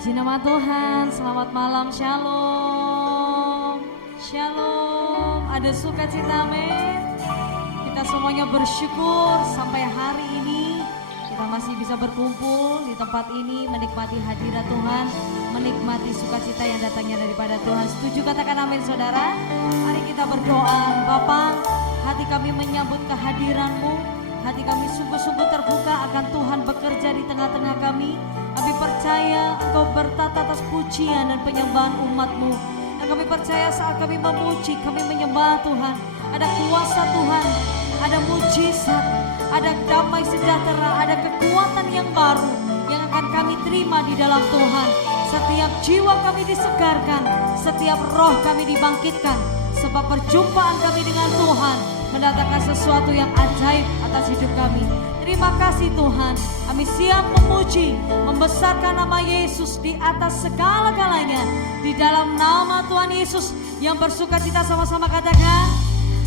Puji nama Tuhan, selamat malam, shalom. Shalom, ada sukacita, amin. Kita semuanya bersyukur sampai hari ini kita masih bisa berkumpul di tempat ini, menikmati hadirat Tuhan, menikmati sukacita yang datangnya daripada Tuhan. Setuju katakan amin saudara? Mari kita berdoa. Bapa, hati kami menyambut kehadiran-Mu, hati kami sungguh-sungguh terbuka akan Tuhan bekerja di tengah-tengah kami. Kami percaya Engkau bertata atas pujian dan penyembahan umat-Mu. Dan kami percaya saat kami memuji, kami menyembah Tuhan, ada kuasa Tuhan, ada mujizat, ada damai sejahtera, ada kekuatan yang baru yang akan kami terima di dalam Tuhan. Setiap jiwa kami disegarkan, setiap roh kami dibangkitkan, sebab perjumpaan kami dengan Tuhan mendatangkan sesuatu yang ajaib atas hidup kami. Terima kasih Tuhan, kami siap memuji, membesarkan nama Yesus di atas segala-galanya. Di dalam nama Tuhan Yesus yang bersukacita, sama-sama katakan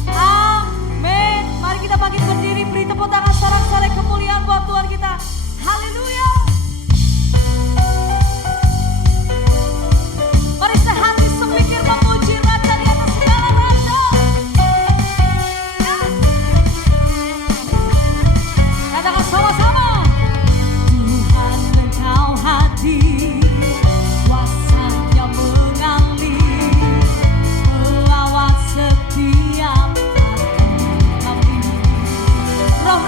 amin. Mari kita bangkit berdiri, beri tepuk tangan sorak-sorai kemuliaan buat Tuhan kita. Haleluya. Mari sehati sepikir memuji Raja di atas segala raja. Katakan sama-sama. Tuhan Engkau hadir, kuasa-Nya mengalir, melawat setiap hati kami. Roh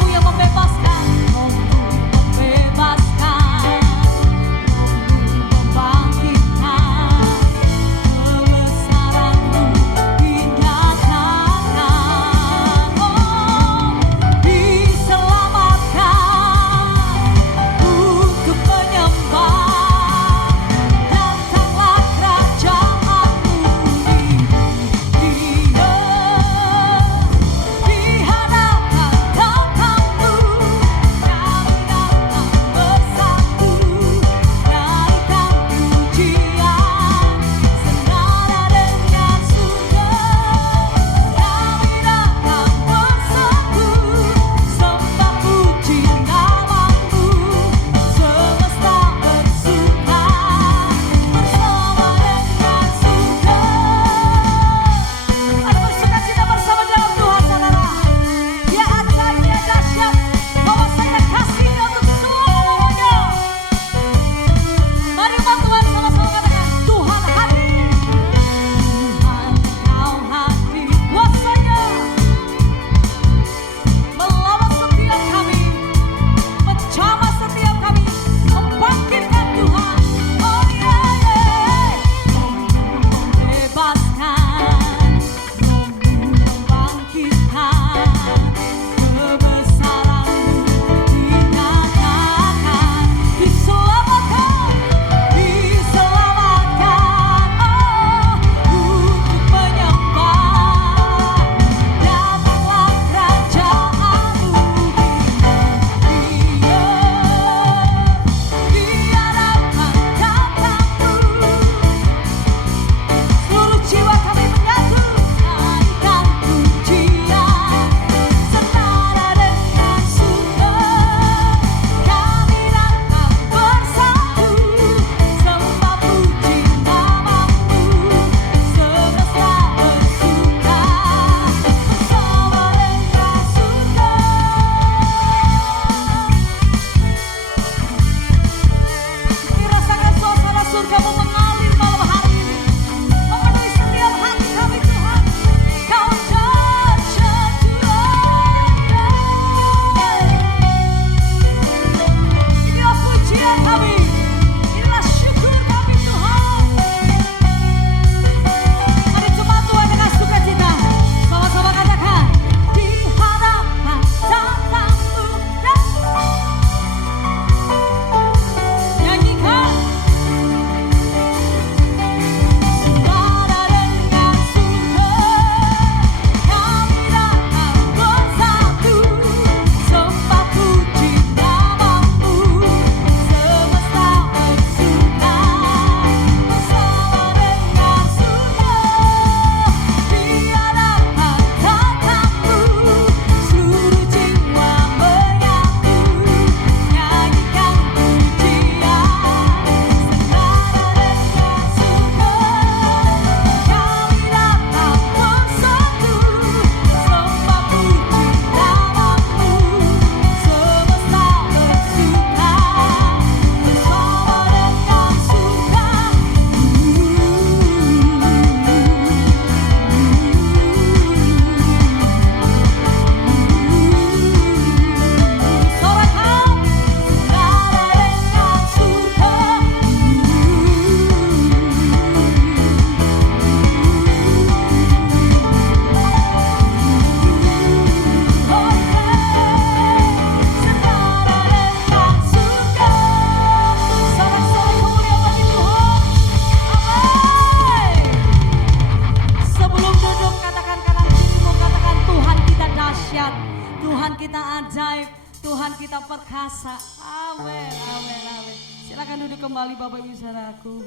ajaib, Tuhan kita perkasa. Amin, amin, amin. Silakan duduk kembali Bapak Ibu Saudaraku.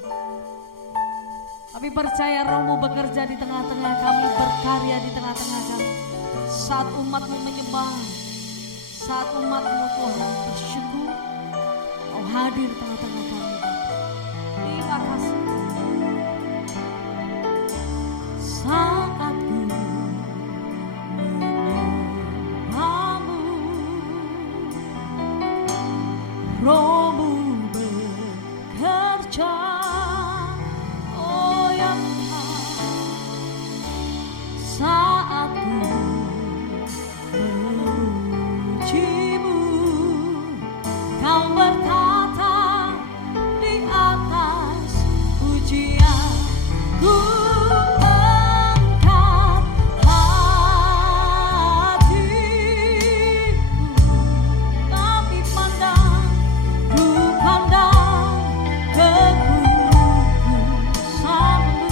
Kami percaya Roh-Mu bekerja di tengah-tengah kami, berkarya di tengah-tengah kami. Saat umat-Mu menyembah, saat umat-Mu Tuhan bersyukur, Kau hadir di tengah-tengah kami. Terima kasih. Saat ku menyembah-Mu, Roh-Mu bekerja. Oh ya Tuhan, saat ku memuji-Mu, Kau bertata di atas pujian. Ku angkat hatiku, tapi pandang, ku pandang kekudusan-Mu.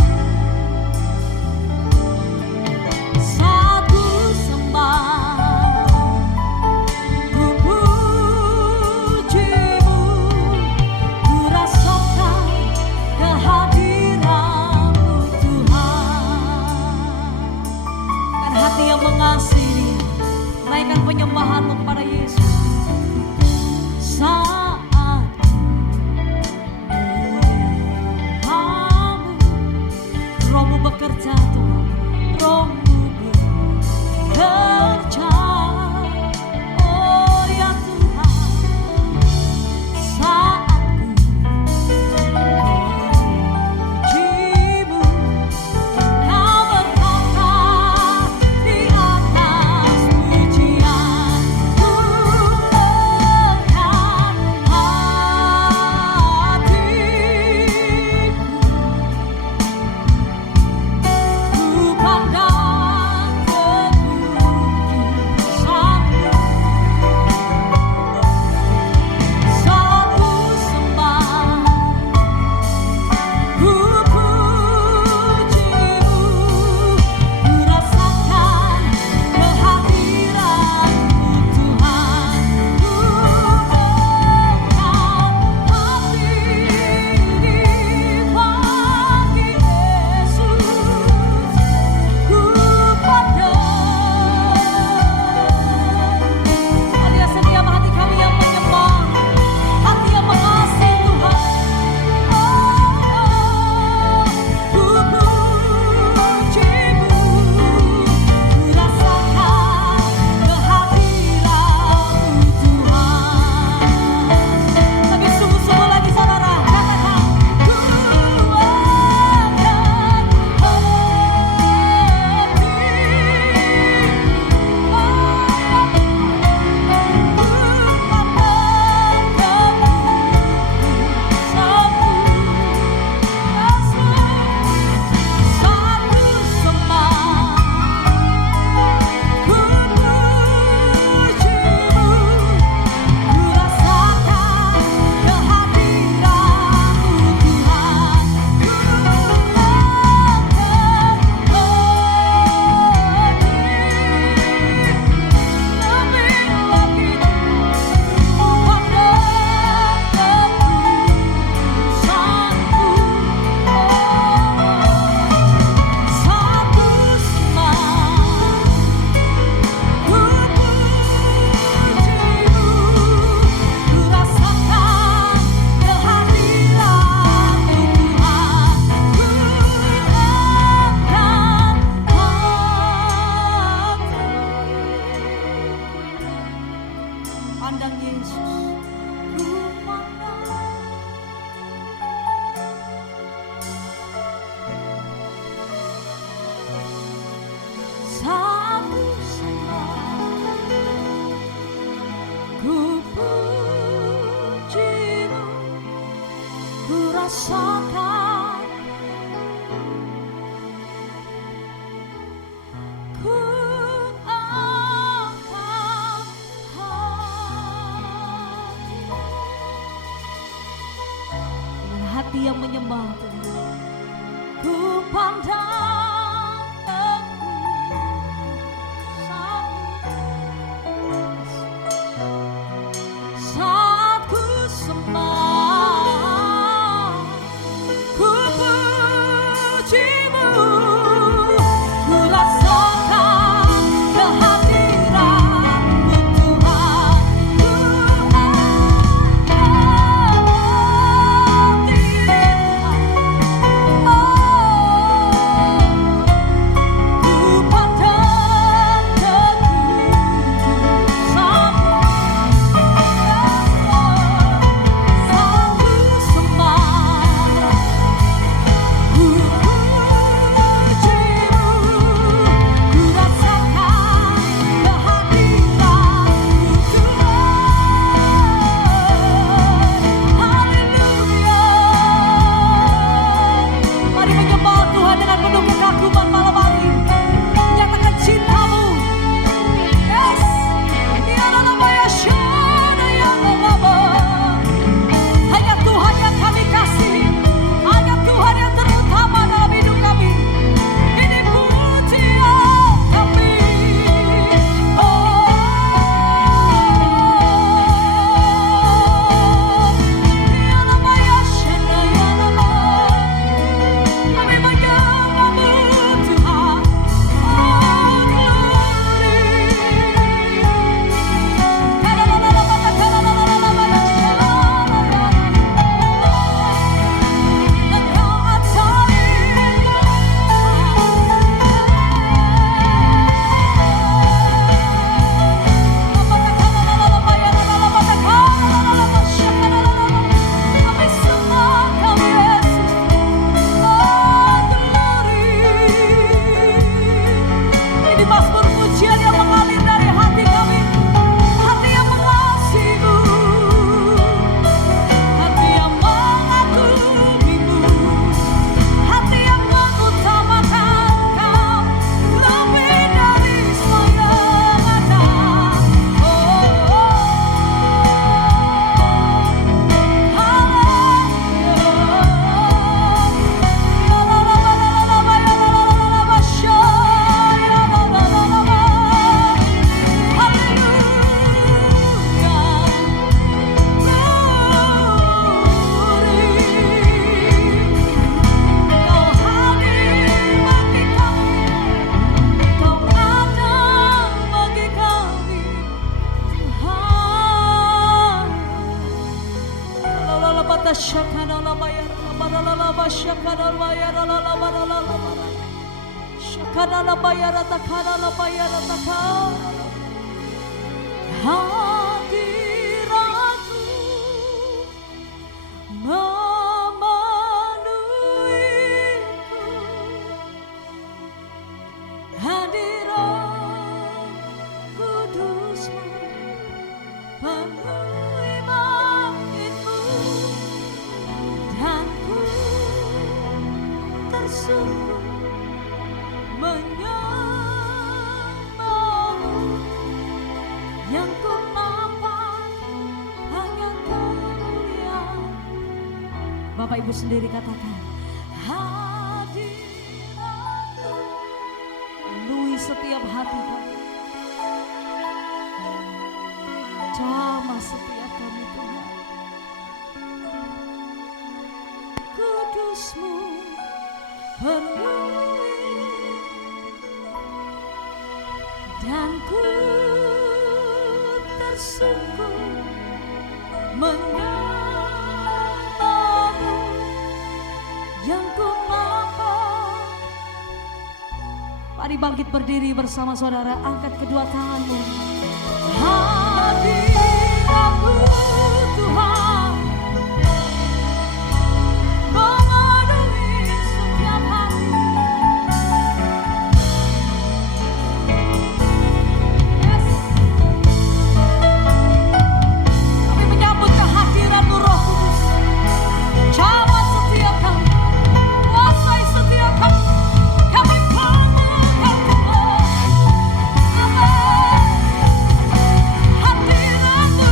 Saat ku sembah, ku puji-Mu, ku rasakan kehadiran-Mu Tuhan. Kan hati yang mengasihi, naikkan penyembahan-Mu kepada Yesus. Saat menyembah-Mu, Roh-Mu bekerja Tuhan, Roh-Mu bekerja. Oh ya Tuhan, saat puji-Mu, Kau bertata di atas pujian. Ku angkat hatiku, ku pandang kekudusan-Mu. Saat ku sembah, ku puji-Mu, ku rasakan kehadiran-Mu Tuhan. Ku angkat hati di pagi Yesus, ku pandang. Alias setiap hati kami yang menyembah, hati yang mengasihi Tuhan. Ku puji-Mu, ku rasakan kehadiran-Mu Tuhan. Tapi sungguh-sungguh lagi saudara, katakan, ku angkat pandang Yesus, ku pandang. Saat ku sembah, ku puji-Mu, ku rasakan, ku angkat hati yang menyembah Tuhan. Ku pandang kekudusan-Mu. Hadiratmu memenuhiku, hadirat kudusmu penuhi bangkitmu, dan ku tersungguh menyembahmu, yang ku nampak hanya kemuliaan. Bapak Ibu sendiri katakan, hadiratmu penuhi setiap hati kami, jamah setiap kami Tuhan. Kudusmu penuhi, dan ku tersungguh menyembahmu, yang ku nampak. Mari bangkit berdiri bersama saudara, angkat kedua tanganmu. Hadiratmu Tuhan memenuhi setiap hati. Yes. Kami menyambut kehadiran-Mu Roh Kudus. Jamah setiap kami, kuasai setiap kami. Kami panggilkan Tuhan. Amin. Hadirat-Mu,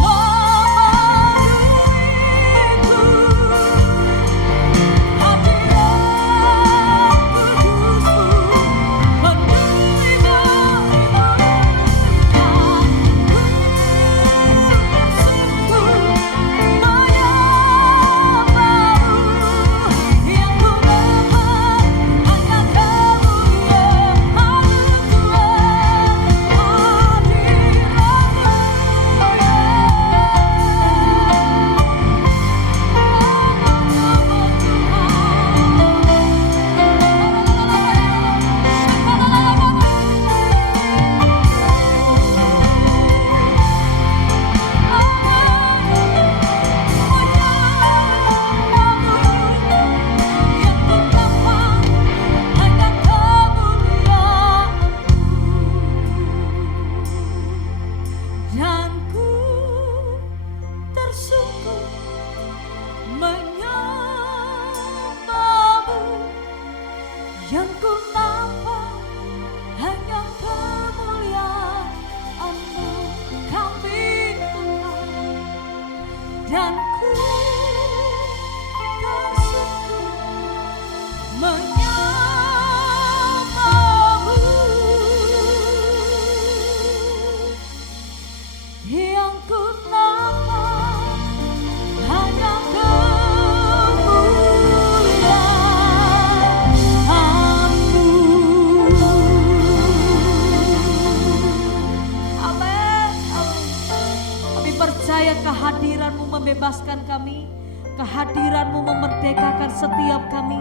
oh hadirat-Mu yang ku nampak hanya kemuliaan-Mu, kami Tuhan, dan ku tersungguh menyembah-Mu, yang ku nampak hanya percaya kehadiran-Mu membebaskan kami, kehadiran-Mu memerdekakan setiap kami,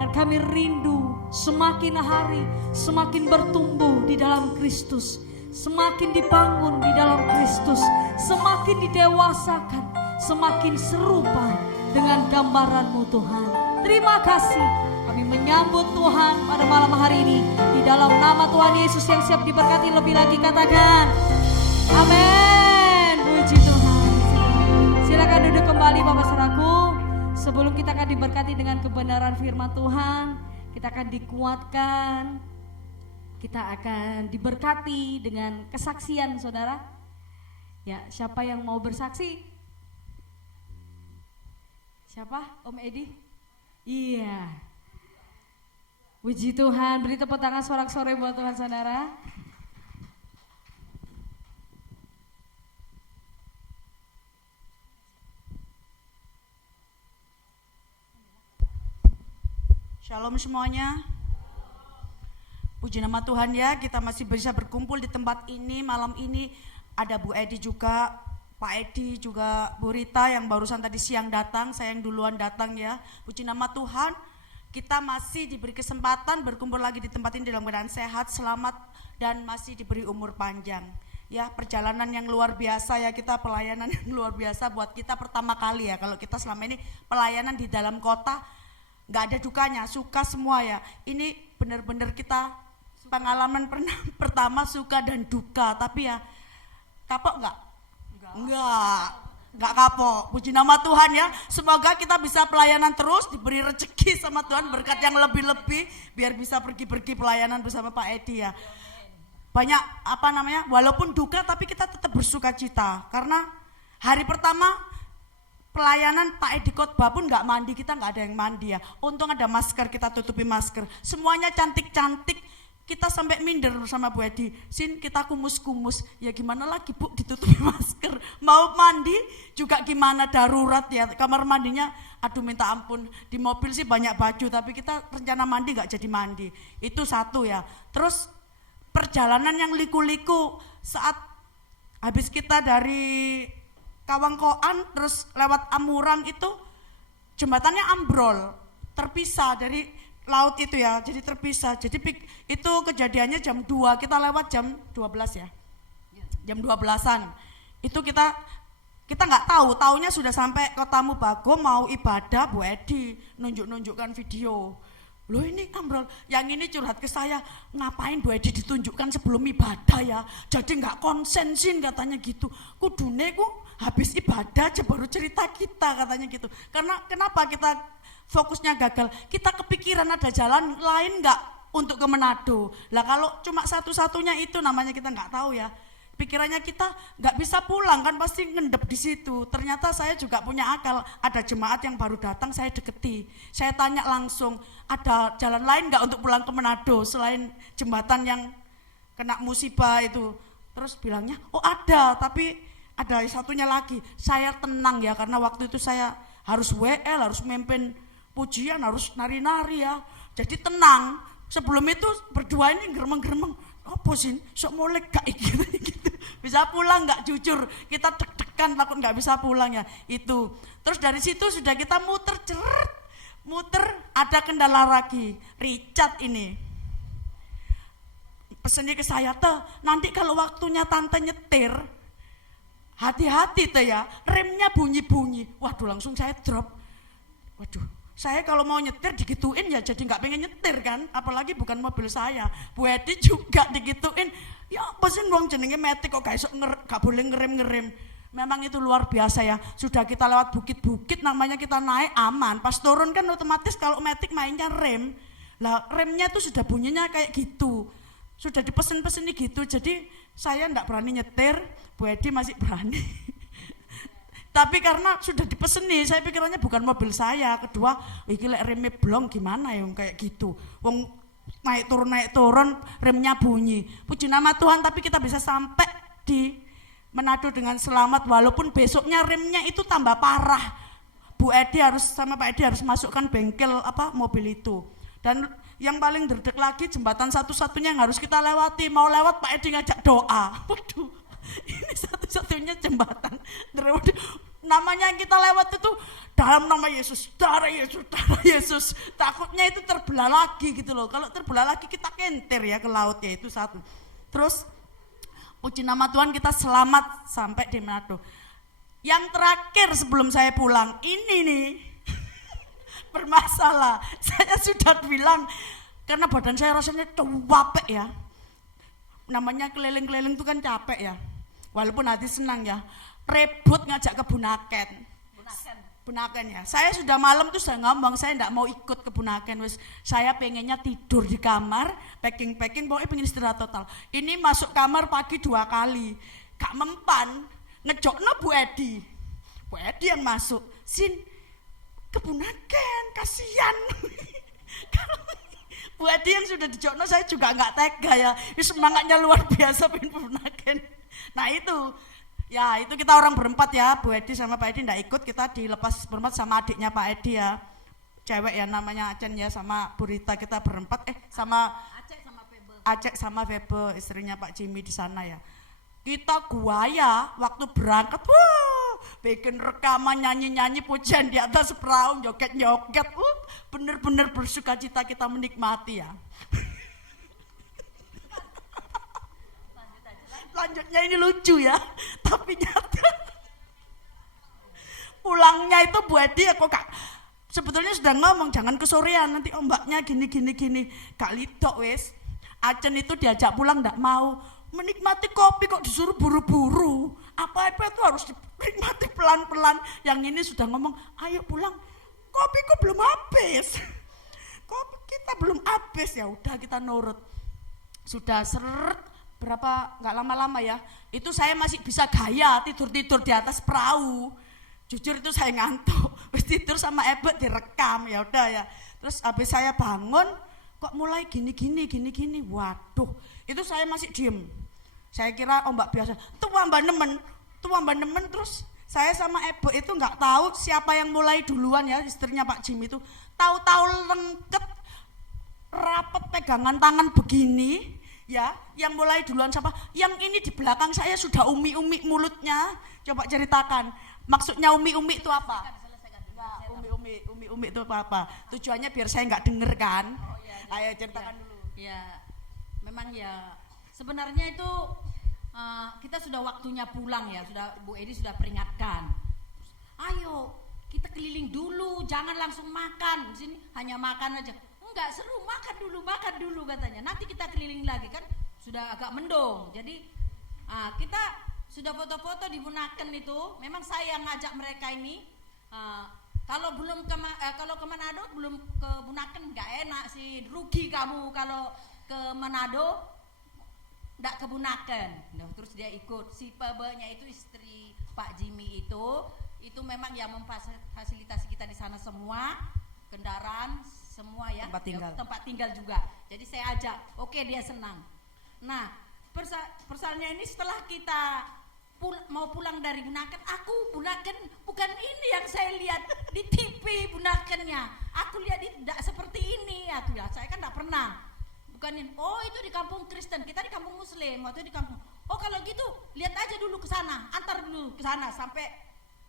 dan kami rindu semakin hari semakin bertumbuh di dalam Kristus, semakin dibangun di dalam Kristus, semakin didewasakan, semakin serupa dengan gambaran-Mu Tuhan. Terima kasih, kami menyambut Tuhan pada malam hari ini di dalam nama Tuhan Yesus yang siap diberkati. Lebih lagi katakan amin. Puji Tuhan. Silakan duduk kembali Bapak Saudaraku. Sebelum kita akan diberkati dengan kebenaran firman Tuhan, kita akan dikuatkan kita akan diberkati dengan kesaksian saudara. Ya, siapa yang mau bersaksi? Siapa? Om Edi? Iya. Puji Tuhan, beri tepuk tangan sorak-sorai buat Tuhan saudara. Shalom semuanya. Puji nama Tuhan ya, kita masih bisa berkumpul di tempat ini malam ini. Ada Bu Edi juga, Pak Edi juga, Bu Rita yang barusan tadi siang datang, saya yang duluan datang ya. Puji nama Tuhan, kita masih diberi kesempatan berkumpul lagi di tempat ini dalam keadaan sehat, selamat, dan masih diberi umur panjang. Ya, perjalanan yang luar biasa ya, kita pelayanan yang luar biasa buat kita pertama kali ya. Kalau kita selama ini pelayanan di dalam kota, nggak ada dukanya, suka semua ya. Ini benar-benar kita pengalaman pertama suka dan duka, tapi ya kapok nggak? Nggak kapok. Puji nama Tuhan ya. Semoga kita bisa pelayanan terus, diberi rezeki sama Tuhan, berkat yang lebih-lebih, biar bisa pergi-pergi pelayanan bersama Pak Edi ya. Banyak walaupun duka tapi kita tetap bersuka cita, karena hari pertama pelayanan Pak Edi khotbah pun nggak mandi, kita nggak ada yang mandi ya. Untung ada masker, kita tutupi masker. Semuanya cantik-cantik, kita sampai minder sama Bu Edi. Sin, kita kumus-kumus. Ya gimana lagi Bu, ditutupi masker. Mau mandi juga gimana, darurat ya. Kamar mandinya, aduh minta ampun. Di mobil sih banyak baju, tapi kita rencana mandi nggak jadi mandi. Itu satu ya. Terus perjalanan yang liku-liku saat habis kita dari Kawangkoan terus lewat Amurang itu jembatannya ambrol, terpisah dari laut itu ya, jadi terpisah. Jadi itu kejadiannya jam 2, kita lewat jam 12 ya, jam 12-an. Itu kita nggak taunya sudah sampai Kota Mubago, mau ibadah. Bu Edi nunjukkan video. Loh ini ambrol, yang ini curhat ke saya, ngapain Bu Edi ditunjukkan sebelum ibadah ya, jadi nggak konsensin katanya gitu. Kudune ku habis ibadah aja baru cerita kita katanya gitu. Karena kenapa kita fokusnya gagal, kita kepikiran ada jalan lain nggak untuk ke Manado. Lah kalau cuma satu-satunya itu namanya kita nggak tahu ya. Pikirannya kita nggak bisa pulang kan, pasti ngendep di situ. Ternyata saya juga punya akal, ada jemaat yang baru datang saya deketi. Saya tanya langsung, ada jalan lain nggak untuk pulang ke Manado selain jembatan yang kena musibah itu. Terus bilangnya, oh ada, tapi ada satunya lagi. Saya tenang ya, karena waktu itu saya harus WL, harus memimpin pujian, harus nari-nari ya. Jadi tenang. Sebelum itu berdua ini geremeng-geremeng. Apa sih? Sok molek gak gitu. Bisa pulang nggak, jujur kita deg-degan takut nggak bisa pulang ya itu. Terus dari situ sudah kita muter ada kendala lagi. Richard ini pesennya ke saya, tuh nanti kalau waktunya tante nyetir hati-hati tuh ya, remnya bunyi-bunyi. Waduh, langsung saya drop. Waduh, saya kalau mau nyetir digituin ya jadi nggak pengen nyetir kan, apalagi bukan mobil saya. Bu Edi juga digituin. Ya apa sih wong jenenge metik kok gak boleh ngerem. Memang itu luar biasa ya. Sudah kita lewat bukit-bukit, namanya kita naik aman. Pas turun kan otomatis kalau metik mainnya rem. Lah remnya tuh sudah bunyinya kayak gitu. Sudah dipesen-pesen gitu. Jadi saya enggak berani nyetir, Bu Edi masih berani. Tapi karena sudah dipeseni, saya pikirannya bukan mobil saya. Kedua, iki lek remnya blong gimana ya kayak gitu. Wong naik turun remnya bunyi. Puji nama Tuhan, tapi kita bisa sampai di Manado dengan selamat, walaupun besoknya remnya itu tambah parah. Bu Edi sama Pak Edi harus masukkan bengkel mobil itu. Dan yang paling derdek lagi, jembatan satu-satunya yang harus kita lewati, mau lewat Pak Edi ngajak doa. Waduh, ini satu-satunya jembatan. Namanya yang kita lewat itu dalam nama Yesus, darah Yesus, darah Yesus. Takutnya itu terbelah lagi gitu loh. Kalau terbelah lagi kita kentir ya ke laut ya, itu satu. Terus puji nama Tuhan kita selamat sampai di Manado. Yang terakhir sebelum saya pulang, ini nih bermasalah. Saya sudah bilang, karena badan saya rasanya capek ya. Namanya keliling-keliling itu kan capek ya. Walaupun hati senang ya. Rebut ngajak ke Bunaken. Bunaken ya. Saya sudah malam tuh saya ngomong saya enggak mau ikut ke Bunaken wis. Saya pengennya tidur di kamar, packing pokoknya pengen istirahat total. Ini masuk kamar pagi 2 kali. Gak mempan, ngejokno Bu Edi. Bu Edi yang masuk. Sin ke Bunaken, kasihan. Bu Edi yang sudah dijokno saya juga enggak tega ya. Ini semangatnya luar biasa pengen Bunaken. Nah itu ya itu kita orang berempat ya, Bu Edi sama Pak Edi ndak ikut, kita dilepas berempat sama adiknya Pak Edi ya, cewek ya namanya Acen ya, sama Bu Rita, kita berempat sama Acek sama Febe istrinya Pak Jimmy di sana ya. Kita guaya waktu berangkat, wah bikin rekaman nyanyi-nyanyi pujian di atas perahu, joget-joget, bener-bener bersuka cita kita menikmati ya. Lanjutnya ini lucu ya, tapi nyata pulangnya itu Bu Edi ya kok Kak sebetulnya sudah ngomong jangan kesorean nanti ombaknya gini Kak lidok wes. Acen itu diajak pulang ndak mau, menikmati kopi kok disuruh buru-buru, apa-apa itu harus dinikmati pelan-pelan. Yang ini sudah ngomong ayo pulang, kopi kok belum habis, kopi kita belum habis, ya udah kita nurut. Sudah seret berapa nggak lama-lama ya itu saya masih bisa gaya tidur di atas perahu. Jujur itu saya ngantuk, terus tidur sama Ebet direkam ya udah ya. Terus habis saya bangun kok mulai gini, waduh itu saya masih diem. Saya kira ombak biasa, tuh mbak nemen. Terus saya sama Ebet itu nggak tahu siapa yang mulai duluan ya, istrinya Pak Jim itu tahu-tahu lengket rapet pegangan tangan begini. Ya, yang mulai duluan siapa? Yang ini di belakang saya sudah umi-umi mulutnya. Coba ceritakan. Maksudnya umi-umi itu apa? Nah, umi-umi itu apa? Tujuannya biar saya nggak denger kan? Oh, iya, ayo ceritakan dulu. Ya, memang ya. Sebenarnya itu kita sudah waktunya pulang ya. Sudah Bu Edi sudah peringatkan. Ayo, kita keliling dulu, jangan langsung makan. Di sini hanya makan aja. Enggak seru, makan dulu katanya. Nanti kita keliling lagi kan sudah agak mendung. Jadi kita sudah foto-foto di Bunaken itu. Memang saya yang ngajak mereka ini. Kalau belum kalau ke Manado belum ke Bunaken nggak enak sih, rugi kamu kalau ke Manado nggak ke Bunaken. Nah, terus dia ikut si Pebenya itu istri Pak Jimmy itu memang yang memfasilitasi kita di sana semua, kendaraan semua ya, tempat tinggal juga. Jadi saya ajak, oke dia senang. Nah persoalannya ini setelah kita mau pulang dari Bunaken, aku Bunaken bukan ini yang saya lihat di TV Bunakennya. Aku lihat tidak seperti ini. Aku bilang saya kan tidak pernah. Bukan ini. Oh itu di kampung Kristen, kita di kampung Muslim. Waktu di kampung. Oh kalau gitu lihat aja dulu ke sana, antar dulu ke sana sampai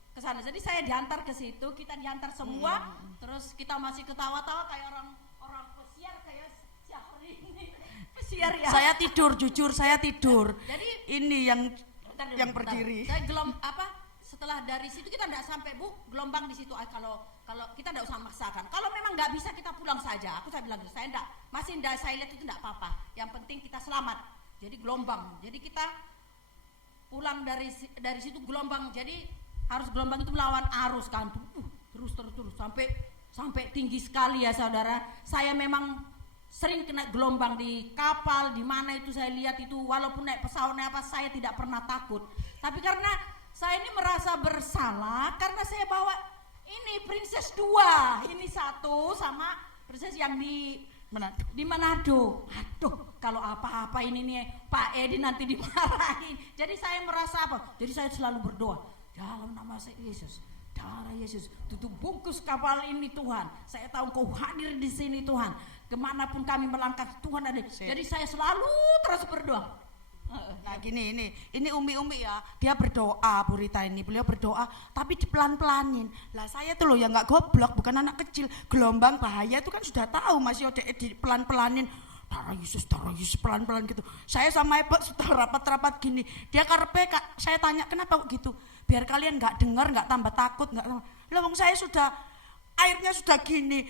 ke sana. Jadi saya diantar ke situ, kita diantar semua, terus kita masih ketawa-tawa kayak orang pesiar kayak siapa ini? Pesiar ya. Saya tidur, jujur saya tidur. Jadi ini yang berdiri. Saya setelah dari situ kita enggak sampai Bu, gelombang di situ. Kalau kita enggak usah maksakan. Kalau memang enggak bisa kita pulang saja. Saya bilang saya lihat itu enggak apa-apa. Yang penting kita selamat. Jadi gelombang. Jadi kita pulang dari situ gelombang. Jadi harus gelombang itu melawan arus kan, terus sampai tinggi sekali ya saudara. Saya memang sering kena gelombang di kapal, di mana itu saya lihat itu, walaupun naik pesawat naik apa saya tidak pernah takut. Tapi karena saya ini merasa bersalah karena saya bawa ini Princess 2, ini satu sama Princess yang di Manado. Aduh, kalau apa-apa ini nih Pak Edi nanti dimarahin. Jadi saya merasa apa? Jadi saya selalu berdoa. Dalam nama Yesus, darah Yesus, tutup bungkus kapal ini Tuhan. Saya tahu Kau hadir di sini Tuhan. Kemanapun kami melangkah Tuhan ada. Jadi saya selalu terus berdoa. Nah gini, ini umi-umi ya, dia berdoa Bu Rita ini, beliau berdoa tapi dipelan-pelanin. Lah saya tuh loh yang nggak goblok, bukan anak kecil. Gelombang bahaya itu kan sudah tahu, masih ada dipelan-pelanin. Darah Yesus pelan-pelan gitu. Saya sama Ebek sudah rapat-rapat gini. Dia karepe saya tanya kenapa kok gitu? Biar kalian nggak dengar, nggak tambah takut, nggak. Lah wong saya sudah airnya sudah gini,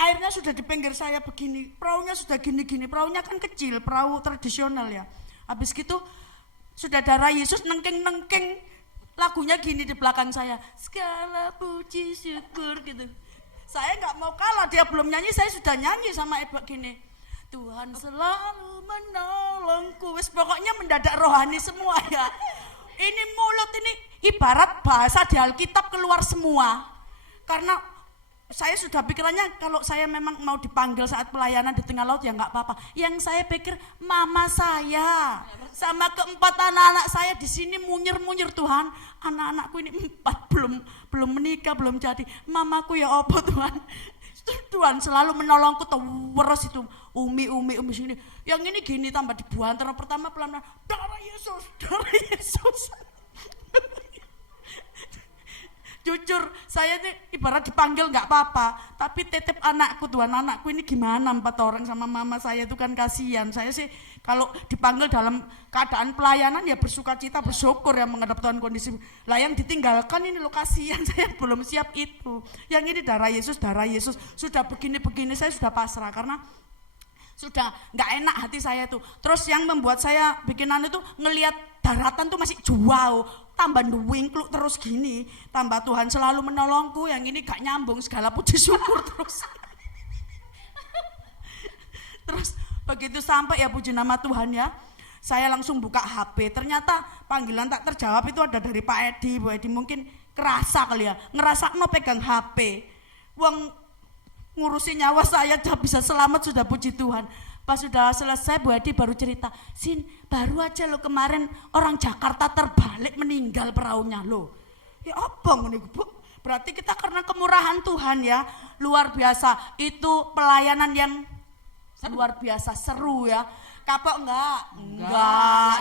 airnya sudah di pinggir saya begini, perahunya sudah gini-gini, perahunya kan kecil, perahu tradisional ya. Habis gitu sudah darah Yesus nengking-nengking lagunya gini di belakang saya, segala puji syukur gitu. Saya nggak mau kalah, dia belum nyanyi saya sudah nyanyi sama Ibu gini, Tuhan selalu menolongku. Wes pokoknya mendadak rohani semua ya. Ini mulut ini ibarat bahasa di Alkitab keluar semua. Karena saya sudah pikirannya kalau saya memang mau dipanggil saat pelayanan di tengah laut ya nggak apa-apa. Yang saya pikir mama saya sama keempat anak-anak saya di sini munyir-munyir, Tuhan. Anak-anakku ini 4 belum menikah, belum jadi. Mamaku ya apa Tuhan? Tuhan selalu menolongku terus itu umi sini. Yang ini gini tambah dibuang terus pertama pelan-pelan darah Yesus. Jujur saya ini ibarat dipanggil nggak apa-apa, tapi tetep anakku Tuhan, anakku ini gimana 4 orang sama mama saya itu kan kasihan. Saya sih kalau dipanggil dalam keadaan pelayanan ya bersuka cita, bersyukur ya menghadap Tuhan kondisi. Lah yang ditinggalkan ini lo kasihan, saya belum siap itu. Yang ini darah Yesus sudah begini-begini saya sudah pasrah karena sudah nggak enak hati saya tuh. Terus yang membuat saya bikinan itu ngelihat daratan tuh masih jauh, tambah duwingkluk terus gini, tambah Tuhan selalu menolongku, yang ini gak nyambung, segala puji syukur terus. Terus begitu sampai ya puji nama Tuhan ya, saya langsung buka HP, ternyata panggilan tak terjawab itu ada dari Pak Edi. Bu Edi mungkin kerasa kali ya, ngerasa no pegang HP, uang ngurusin nyawa saya udah bisa selamat, sudah puji Tuhan. Pas sudah selesai Bu Edi baru cerita, Sin baru aja lo kemarin orang Jakarta terbalik meninggal perahunya lo. Ya apa nih Bu? Berarti kita karena kemurahan Tuhan ya, luar biasa. Itu pelayanan yang luar biasa seru ya. Kapok enggak,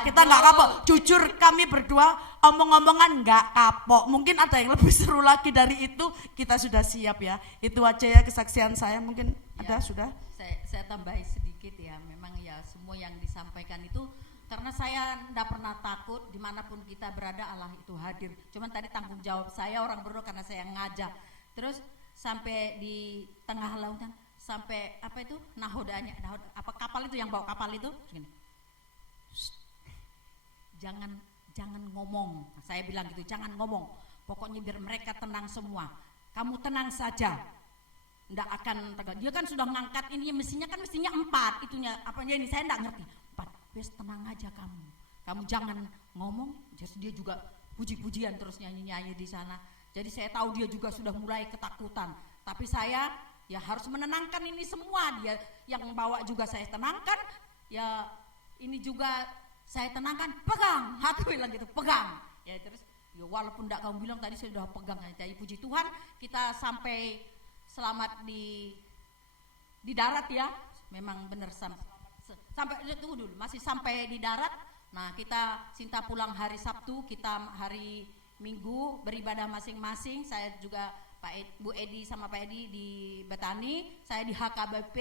kita enggak kapok. Jujur kami berdua omong-omongan enggak kapok. Mungkin ada yang lebih seru lagi dari itu, kita sudah siap ya. Itu aja ya kesaksian saya, mungkin ya, ada sudah. Saya tambahin sedikit ya, memang ya semua yang disampaikan itu karena saya tidak pernah takut dimanapun kita berada, Allah itu hadir. Cuman tadi tanggung jawab saya orang berdoa karena saya ngajak. Terus sampai di tengah lautan, sampai apa itu nahodanya, apa kapal itu yang bawa kapal itu, gini. Jangan ngomong. Saya bilang gitu, jangan ngomong. Pokoknya biar mereka tenang semua. Kamu tenang saja. Nggak akan tegang. Dia kan sudah ngangkat ini mestinya 4 itunya apanya ini saya nggak ngerti. 4, bes tenang aja kamu jangan ngomong. Jadi dia juga puji-pujian terus nyanyi di sana. Jadi saya tahu dia juga sudah mulai ketakutan. Tapi saya ya harus menenangkan ini semua. Dia yang bawa juga saya tenangkan. Ya ini juga saya tenangkan. Pegang, aku bilang gitu, pegang. Ya terus ya walaupun enggak kamu bilang tadi saya sudah pegang. Jadi puji Tuhan kita sampai selamat di darat ya, memang benar sampai tunggu dulu, masih sampai di darat. Nah kita Sinta pulang hari Sabtu, kita hari Minggu beribadah masing-masing. Saya juga Bu Edi sama Pak Edi di Betani, saya di HKBP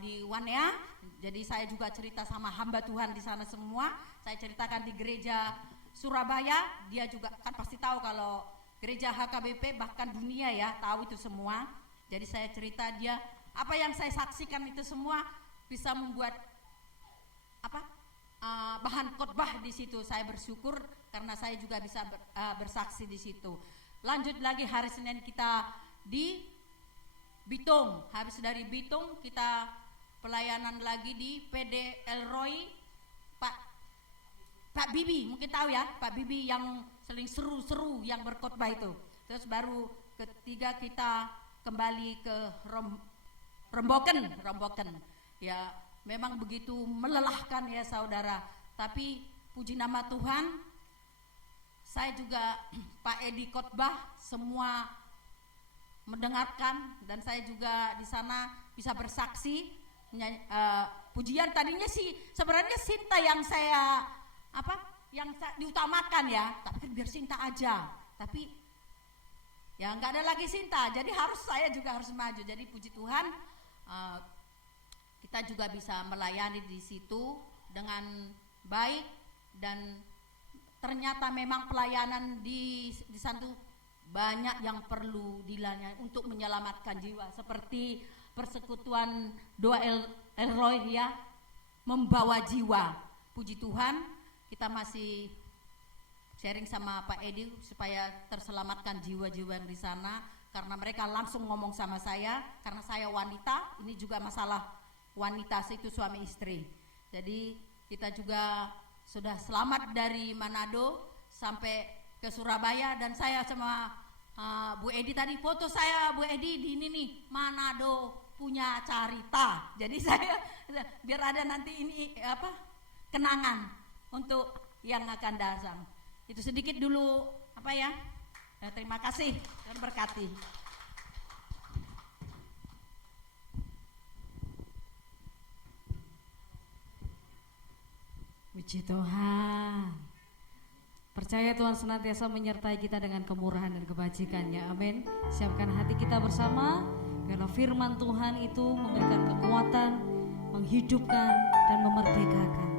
di Wanea. Jadi saya juga cerita sama hamba Tuhan di sana semua. Saya ceritakan di gereja Surabaya, dia juga kan pasti tahu kalau gereja HKBP bahkan dunia ya tahu itu semua. Jadi saya cerita dia apa yang saya saksikan itu semua bisa membuat bahan khotbah di situ. Saya bersyukur karena saya juga bisa bersaksi di situ. Lanjut lagi hari Senin kita di Bitung. Habis dari Bitung kita pelayanan lagi di PD Elroy. Pak Bibi mungkin tahu ya, Pak Bibi yang sering seru-seru yang berkhotbah itu. Terus baru ketiga kita kembali ke Romboken. Ya memang begitu melelahkan ya saudara. Tapi puji nama Tuhan, saya juga Pak Edi khotbah semua mendengarkan dan saya juga di sana bisa bersaksi. Pujian tadinya sih sebenarnya Sinta yang saya yang diutamakan ya, tapi kan biar Sinta aja. Tapi ya nggak ada lagi Sinta, jadi saya juga harus maju. Jadi puji Tuhan kita juga bisa melayani di situ dengan baik dan ternyata memang pelayanan di sana banyak yang perlu dilayani untuk menyelamatkan jiwa, seperti persekutuan doa Elroy ya, membawa jiwa. Puji Tuhan kita masih sharing sama Pak Edi supaya terselamatkan jiwa-jiwa yang di sana, karena mereka langsung ngomong sama saya, karena saya wanita, ini juga masalah wanita itu suami istri. Jadi kita juga sudah selamat dari Manado sampai ke Surabaya, dan saya sama Bu Edi tadi foto saya Bu Edi di ini nih, Manado punya carita. Jadi saya biar ada nanti ini kenangan untuk yang akan datang. Itu sedikit dulu terima kasih dan berkati. Puji Tuhan. Percaya Tuhan senantiasa menyertai kita dengan kemurahan dan kebajikannya. Amin. Siapkan hati kita bersama, karena firman Tuhan itu memberikan kekuatan, menghidupkan dan memerdekakan.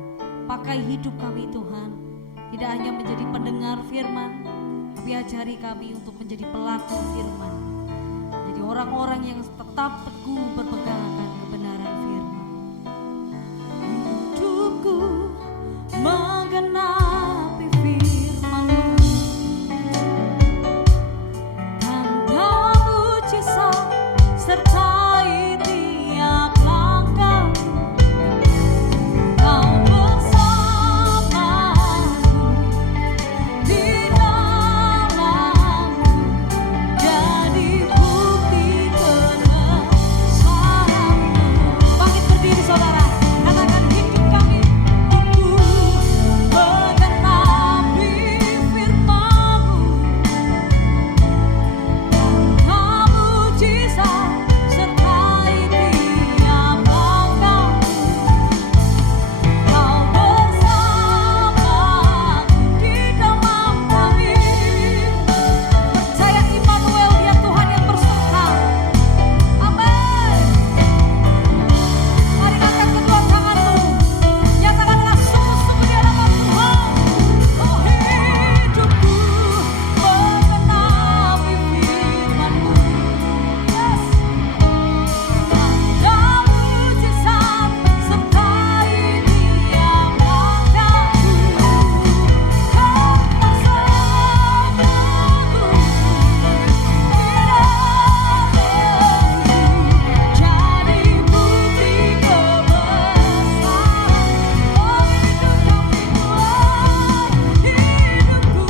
Pakai hidup kami Tuhan, tidak hanya menjadi pendengar firman, tapi ajari kami untuk menjadi pelaku firman. Jadi orang-orang yang tetap teguh berpegang akan kebenaran firman. Hidupku menggenapi firman-Mu, tanda mujizat sertai tiap langkah-Mu. Kau bersamaku di dalam-Mu, jadi bukti kebesaran-Mu. Bangkit berdiri saudara, katakan hidup kami, hidupku menggenapi firman-Mu, tanda mujizat sertai tiap langkah-Mu. Kau bersamaku di dalam kami. Percaya Immanuel, Dia Tuhan yang berserta. Amin. Mari angkat kedua tanganmu, nyatakanlah sungguh-sungguh di hadapan Tuhan. Oh, hidupku menggenapi firman-Mu. Yes. Tanda mujizat sertai tiap langkah-Ku. Kau bersamaku jadi bukti kebesaran. Oh, hidup kami Tuhan, hidupku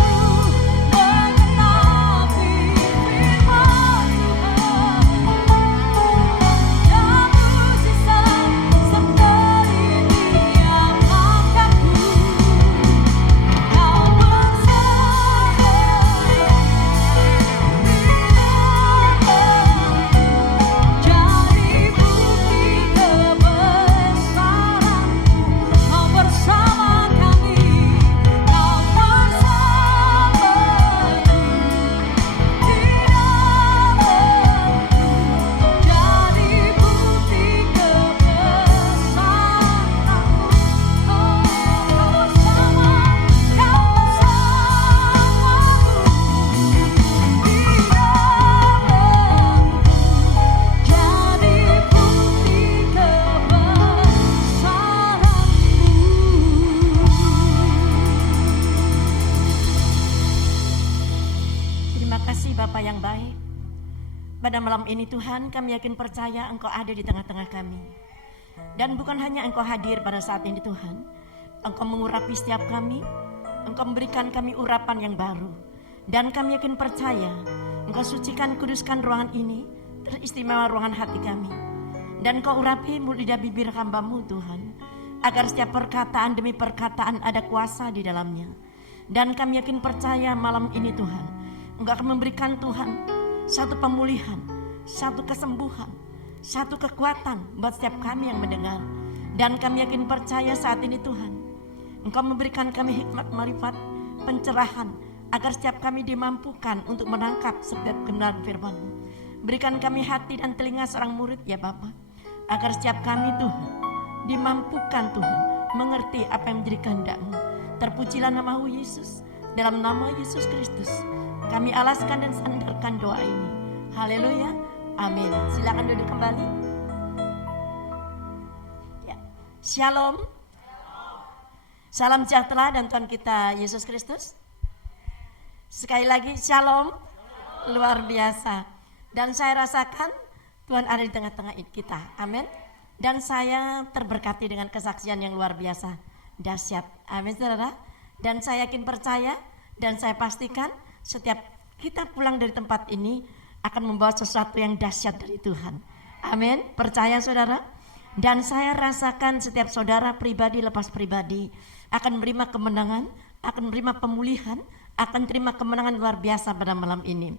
menggenapi firman Tuhan. Tanda mujizat sertai tiap langkah-Ku. Kau bersama kami, Kau bersamaku di dalam-Mu, jadi bukti kebesaran-Mu. Oh, Kau bersamaku di dalam-Mu, jadi bukti kebesaran-Mu. Terima kasih Bapa yang baik. Pada malam ini Tuhan, kami yakin percaya Engkau ada di tengah-tengah kami. Dan bukan hanya Engkau hadir pada saat ini Tuhan, Engkau mengurapi setiap kami, Engkau memberikan kami urapan yang baru. Dan kami yakin percaya Engkau sucikan, kuduskan ruangan ini, teristimewa ruangan hati kami. Dan Engkau urapi mulut lidah bibir hamba-Mu Tuhan, agar setiap perkataan demi perkataan ada kuasa di dalamnya. Dan kami yakin percaya malam ini Tuhan, Engkau akan memberikan Tuhan satu pemulihan, satu kesembuhan, satu kekuatan buat setiap kami yang mendengar. Dan kami yakin percaya saat ini Tuhan, Engkau memberikan kami hikmat marifat, pencerahan, agar setiap kami dimampukan untuk menangkap setiap kebenaran firman-Mu. Berikan kami hati dan telinga seorang murid ya Bapa, agar setiap kami Tuhan dimampukan Tuhan mengerti apa yang menjadi kehendak-Mu. Terpujilah nama-Mu Yesus, dalam nama Yesus Kristus kami alaskan dan sandarkan doa ini. Haleluya, amin. Silakan duduk kembali. Ya. Shalom. Salam sejahtera dan Tuhan kita Yesus Kristus Sekali lagi shalom, luar biasa. Dan saya rasakan Tuhan ada di tengah-tengah kita, amin. Dan saya terberkati dengan kesaksian yang luar biasa, dahsyat, amin saudara. Dan saya yakin percaya dan saya pastikan setiap kita pulang dari tempat ini akan membawa sesuatu yang dahsyat dari Tuhan, amin. Percaya saudara. Dan saya rasakan setiap saudara pribadi lepas pribadi akan menerima kemenangan, akan menerima pemulihan, akan terima kemenangan luar biasa pada malam ini.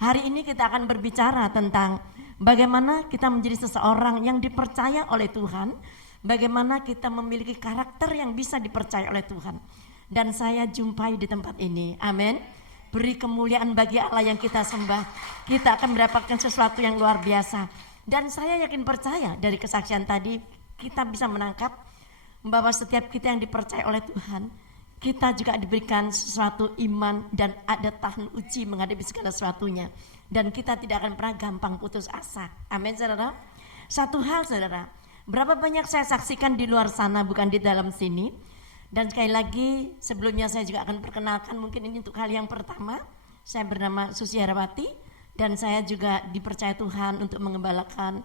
Hari ini kita akan berbicara tentang bagaimana kita menjadi seseorang yang dipercaya oleh Tuhan, bagaimana kita memiliki karakter yang bisa dipercaya oleh Tuhan. Dan saya jumpai di tempat ini, amin. Beri kemuliaan bagi Allah yang kita sembah. Kita akan mendapatkan sesuatu yang luar biasa. Dan saya yakin percaya dari kesaksian tadi kita bisa menangkap bahwa setiap kita yang dipercaya oleh Tuhan, kita juga diberikan sesuatu iman dan ada tahan uji menghadapi segala sesuatunya. Dan kita tidak akan pernah gampang putus asa. Amin saudara. Satu hal saudara, berapa banyak saya saksikan di luar sana bukan di dalam sini. Dan sekali lagi sebelumnya saya juga akan perkenalkan, mungkin ini untuk kali yang pertama. Saya bernama Susi Herawati. Dan saya juga dipercaya Tuhan untuk mengembalakan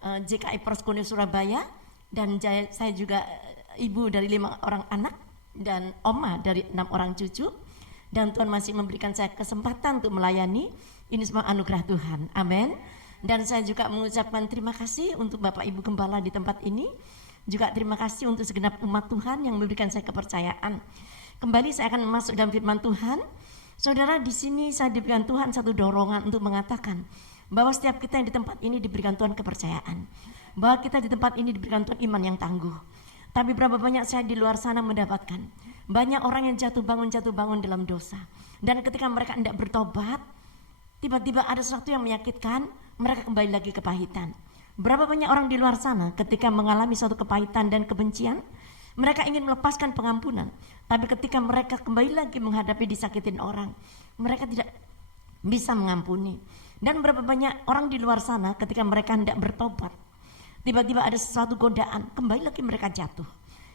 JKI Persekutuan Surabaya. Dan saya juga ibu dari 5 orang anak dan oma dari 6 orang cucu. Dan Tuhan masih memberikan saya kesempatan untuk melayani. Ini semua anugerah Tuhan, amin. Dan saya juga mengucapkan terima kasih untuk Bapak Ibu Gembala di tempat ini. Juga terima kasih untuk segenap umat Tuhan yang memberikan saya kepercayaan. Kembali saya akan masuk dalam firman Tuhan. Saudara, di sini saya diberikan Tuhan satu dorongan untuk mengatakan bahwa setiap kita yang di tempat ini diberikan Tuhan kepercayaan, bahwa kita di tempat ini diberikan Tuhan iman yang tangguh. Tapi berapa banyak saya di luar sana mendapatkan banyak orang yang jatuh bangun dalam dosa. Dan ketika mereka hendak bertobat, tiba-tiba ada sesuatu yang menyakitkan, mereka kembali lagi kepahitan. Berapa banyak orang di luar sana ketika mengalami suatu kepahitan dan kebencian, mereka ingin melepaskan pengampunan, tapi ketika mereka kembali lagi menghadapi disakitin orang, mereka tidak bisa mengampuni. Dan berapa banyak orang di luar sana ketika mereka hendak bertobat, tiba-tiba ada sesuatu godaan, kembali lagi mereka jatuh.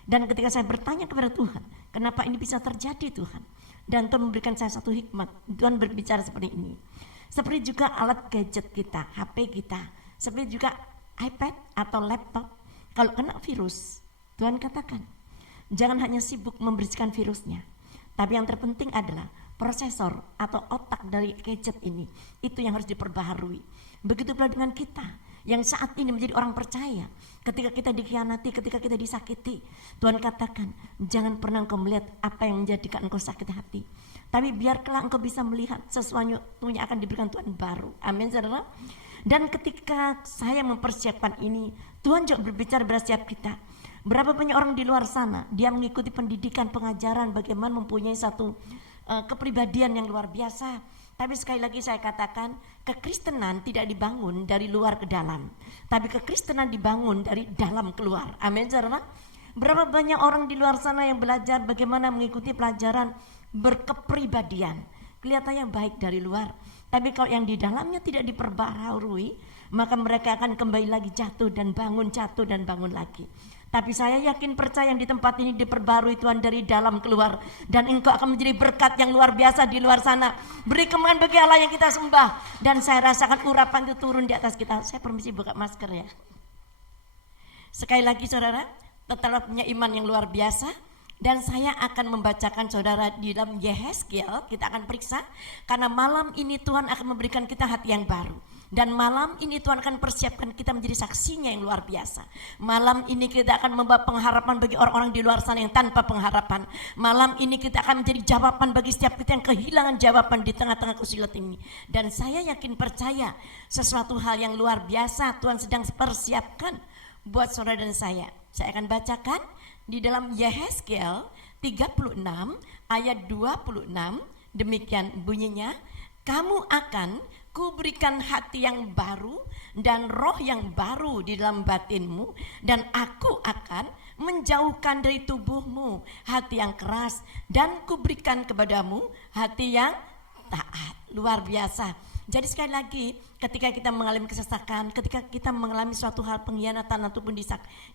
Dan ketika saya bertanya kepada Tuhan, kenapa ini bisa terjadi Tuhan? Dan Tuhan memberikan saya satu hikmat. Tuhan berbicara seperti ini. Seperti juga alat gadget kita, HP kita, seperti juga iPad atau laptop, kalau kena virus, Tuhan katakan, jangan hanya sibuk membersihkan virusnya, tapi yang terpenting adalah prosesor atau otak dari gadget ini, itu yang harus diperbaharui. Begitu pula dengan kita yang saat ini menjadi orang percaya. Ketika kita dikhianati, ketika kita disakiti, Tuhan katakan, jangan pernah engkau melihat apa yang menjadikan engkau sakit hati, tapi biarlah engkau bisa melihat sesuatu yang akan diberikan Tuhan baru. Amin saudara. Dan ketika saya mempersiapkan ini, Tuhan juga berbicara pada setiap kita. Berapa banyak orang di luar sana, dia mengikuti pendidikan, pengajaran, bagaimana mempunyai satu kepribadian yang luar biasa. Tapi sekali lagi saya katakan, kekristenan tidak dibangun dari luar ke dalam, tapi kekristenan dibangun dari dalam keluar. Amin saudara. Berapa banyak orang di luar sana yang belajar bagaimana mengikuti pelajaran berkepribadian, kelihatannya baik dari luar, tapi kalau yang di dalamnya tidak diperbaharui, maka mereka akan kembali lagi jatuh dan bangun lagi. Tapi saya yakin percaya yang di tempat ini diperbarui Tuhan dari dalam keluar, dan engkau akan menjadi berkat yang luar biasa di luar sana. Beri kemuliaan bagi Allah yang kita sembah, dan saya rasakan urapan itu turun di atas kita. Saya permisi buka masker ya. Sekali lagi saudara, tetaplah punya iman yang luar biasa. Dan saya akan membacakan saudara di dalam Yehezkiel, kita akan periksa, karena malam ini Tuhan akan memberikan kita hati yang baru. Dan malam ini Tuhan akan persiapkan kita menjadi saksinya yang luar biasa. Malam ini kita akan membawa pengharapan bagi orang-orang di luar sana yang tanpa pengharapan. Malam ini kita akan menjadi jawaban bagi setiap kita yang kehilangan jawaban di tengah-tengah kesulitan ini. Dan saya yakin percaya sesuatu hal yang luar biasa Tuhan sedang persiapkan buat saudara dan saya. Saya akan bacakan di dalam Yehezkiel 36 ayat 26, demikian bunyinya, kamu akan kuberikan hati yang baru dan roh yang baru di dalam batinmu, dan aku akan menjauhkan dari tubuhmu hati yang keras, dan kuberikan kepadamu hati yang taat. Luar biasa. Jadi sekali lagi, ketika kita mengalami kesesakan, ketika kita mengalami suatu hal pengkhianatan ataupun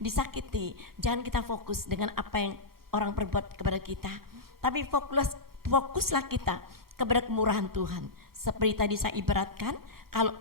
disakiti, jangan kita fokus dengan apa yang orang perbuat kepada kita, tapi fokuslah kita kepada kemurahan Tuhan. Seperti tadi saya ibaratkan, kalau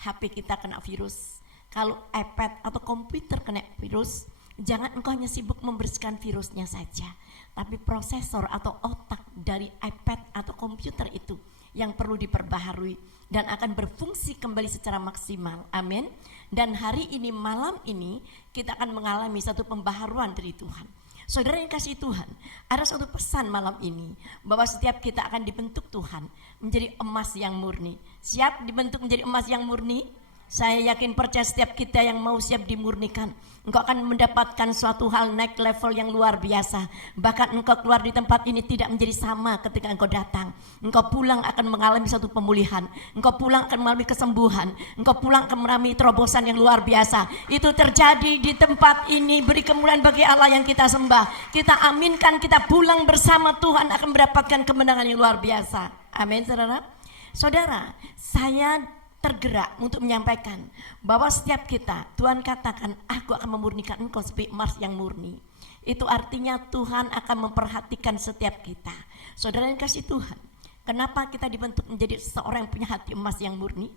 HP kita kena virus, kalau iPad atau komputer kena virus, jangan engkau hanya sibuk membersihkan virusnya saja, tapi prosesor atau otak dari iPad atau komputer itu yang perlu diperbaharui dan akan berfungsi kembali secara maksimal. Amin. Dan hari ini, malam ini, kita akan mengalami satu pembaharuan dari Tuhan. Saudara yang kasih Tuhan, ada suatu pesan malam ini bahwa setiap kita akan dibentuk Tuhan menjadi emas yang murni. Siap dibentuk menjadi emas yang murni? Saya yakin percaya setiap kita yang mau siap dimurnikan, engkau akan mendapatkan suatu hal naik level yang luar biasa. Bahkan engkau keluar di tempat ini tidak menjadi sama ketika engkau datang. Engkau pulang akan mengalami satu pemulihan, engkau pulang akan mengalami kesembuhan, engkau pulang akan mengalami terobosan yang luar biasa. Itu terjadi di tempat ini. Beri kemuliaan bagi Allah yang kita sembah. Kita aminkan, kita pulang bersama Tuhan akan mendapatkan kemenangan yang luar biasa. Amin, saudara. Saudara, saya tergerak untuk menyampaikan bahwa setiap kita, Tuhan katakan, aku akan memurnikan engkau seperti emas yang murni. Itu artinya Tuhan akan memperhatikan setiap kita. Saudara yang kasih Tuhan, kenapa kita dibentuk menjadi seorang yang punya hati emas yang murni?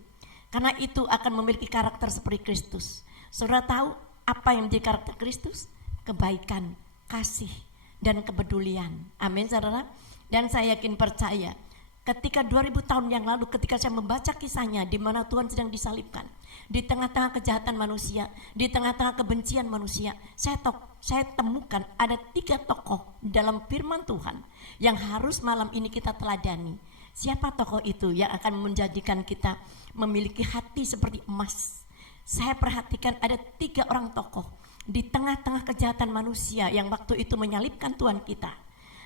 Karena itu akan memiliki karakter seperti Kristus. Saudara tahu apa yang menjadi karakter Kristus? Kebaikan, kasih, dan kepedulian. Amin, saudara. Dan saya yakin percaya, ketika 2000 tahun yang lalu, ketika saya membaca kisahnya di mana Tuhan sedang disalibkan, di tengah-tengah kejahatan manusia, di tengah-tengah kebencian manusia, saya temukan ada 3 tokoh dalam firman Tuhan yang harus malam ini kita teladani. Siapa tokoh itu yang akan menjadikan kita memiliki hati seperti emas? Saya perhatikan ada 3 orang tokoh di tengah-tengah kejahatan manusia yang waktu itu menyalibkan Tuhan kita,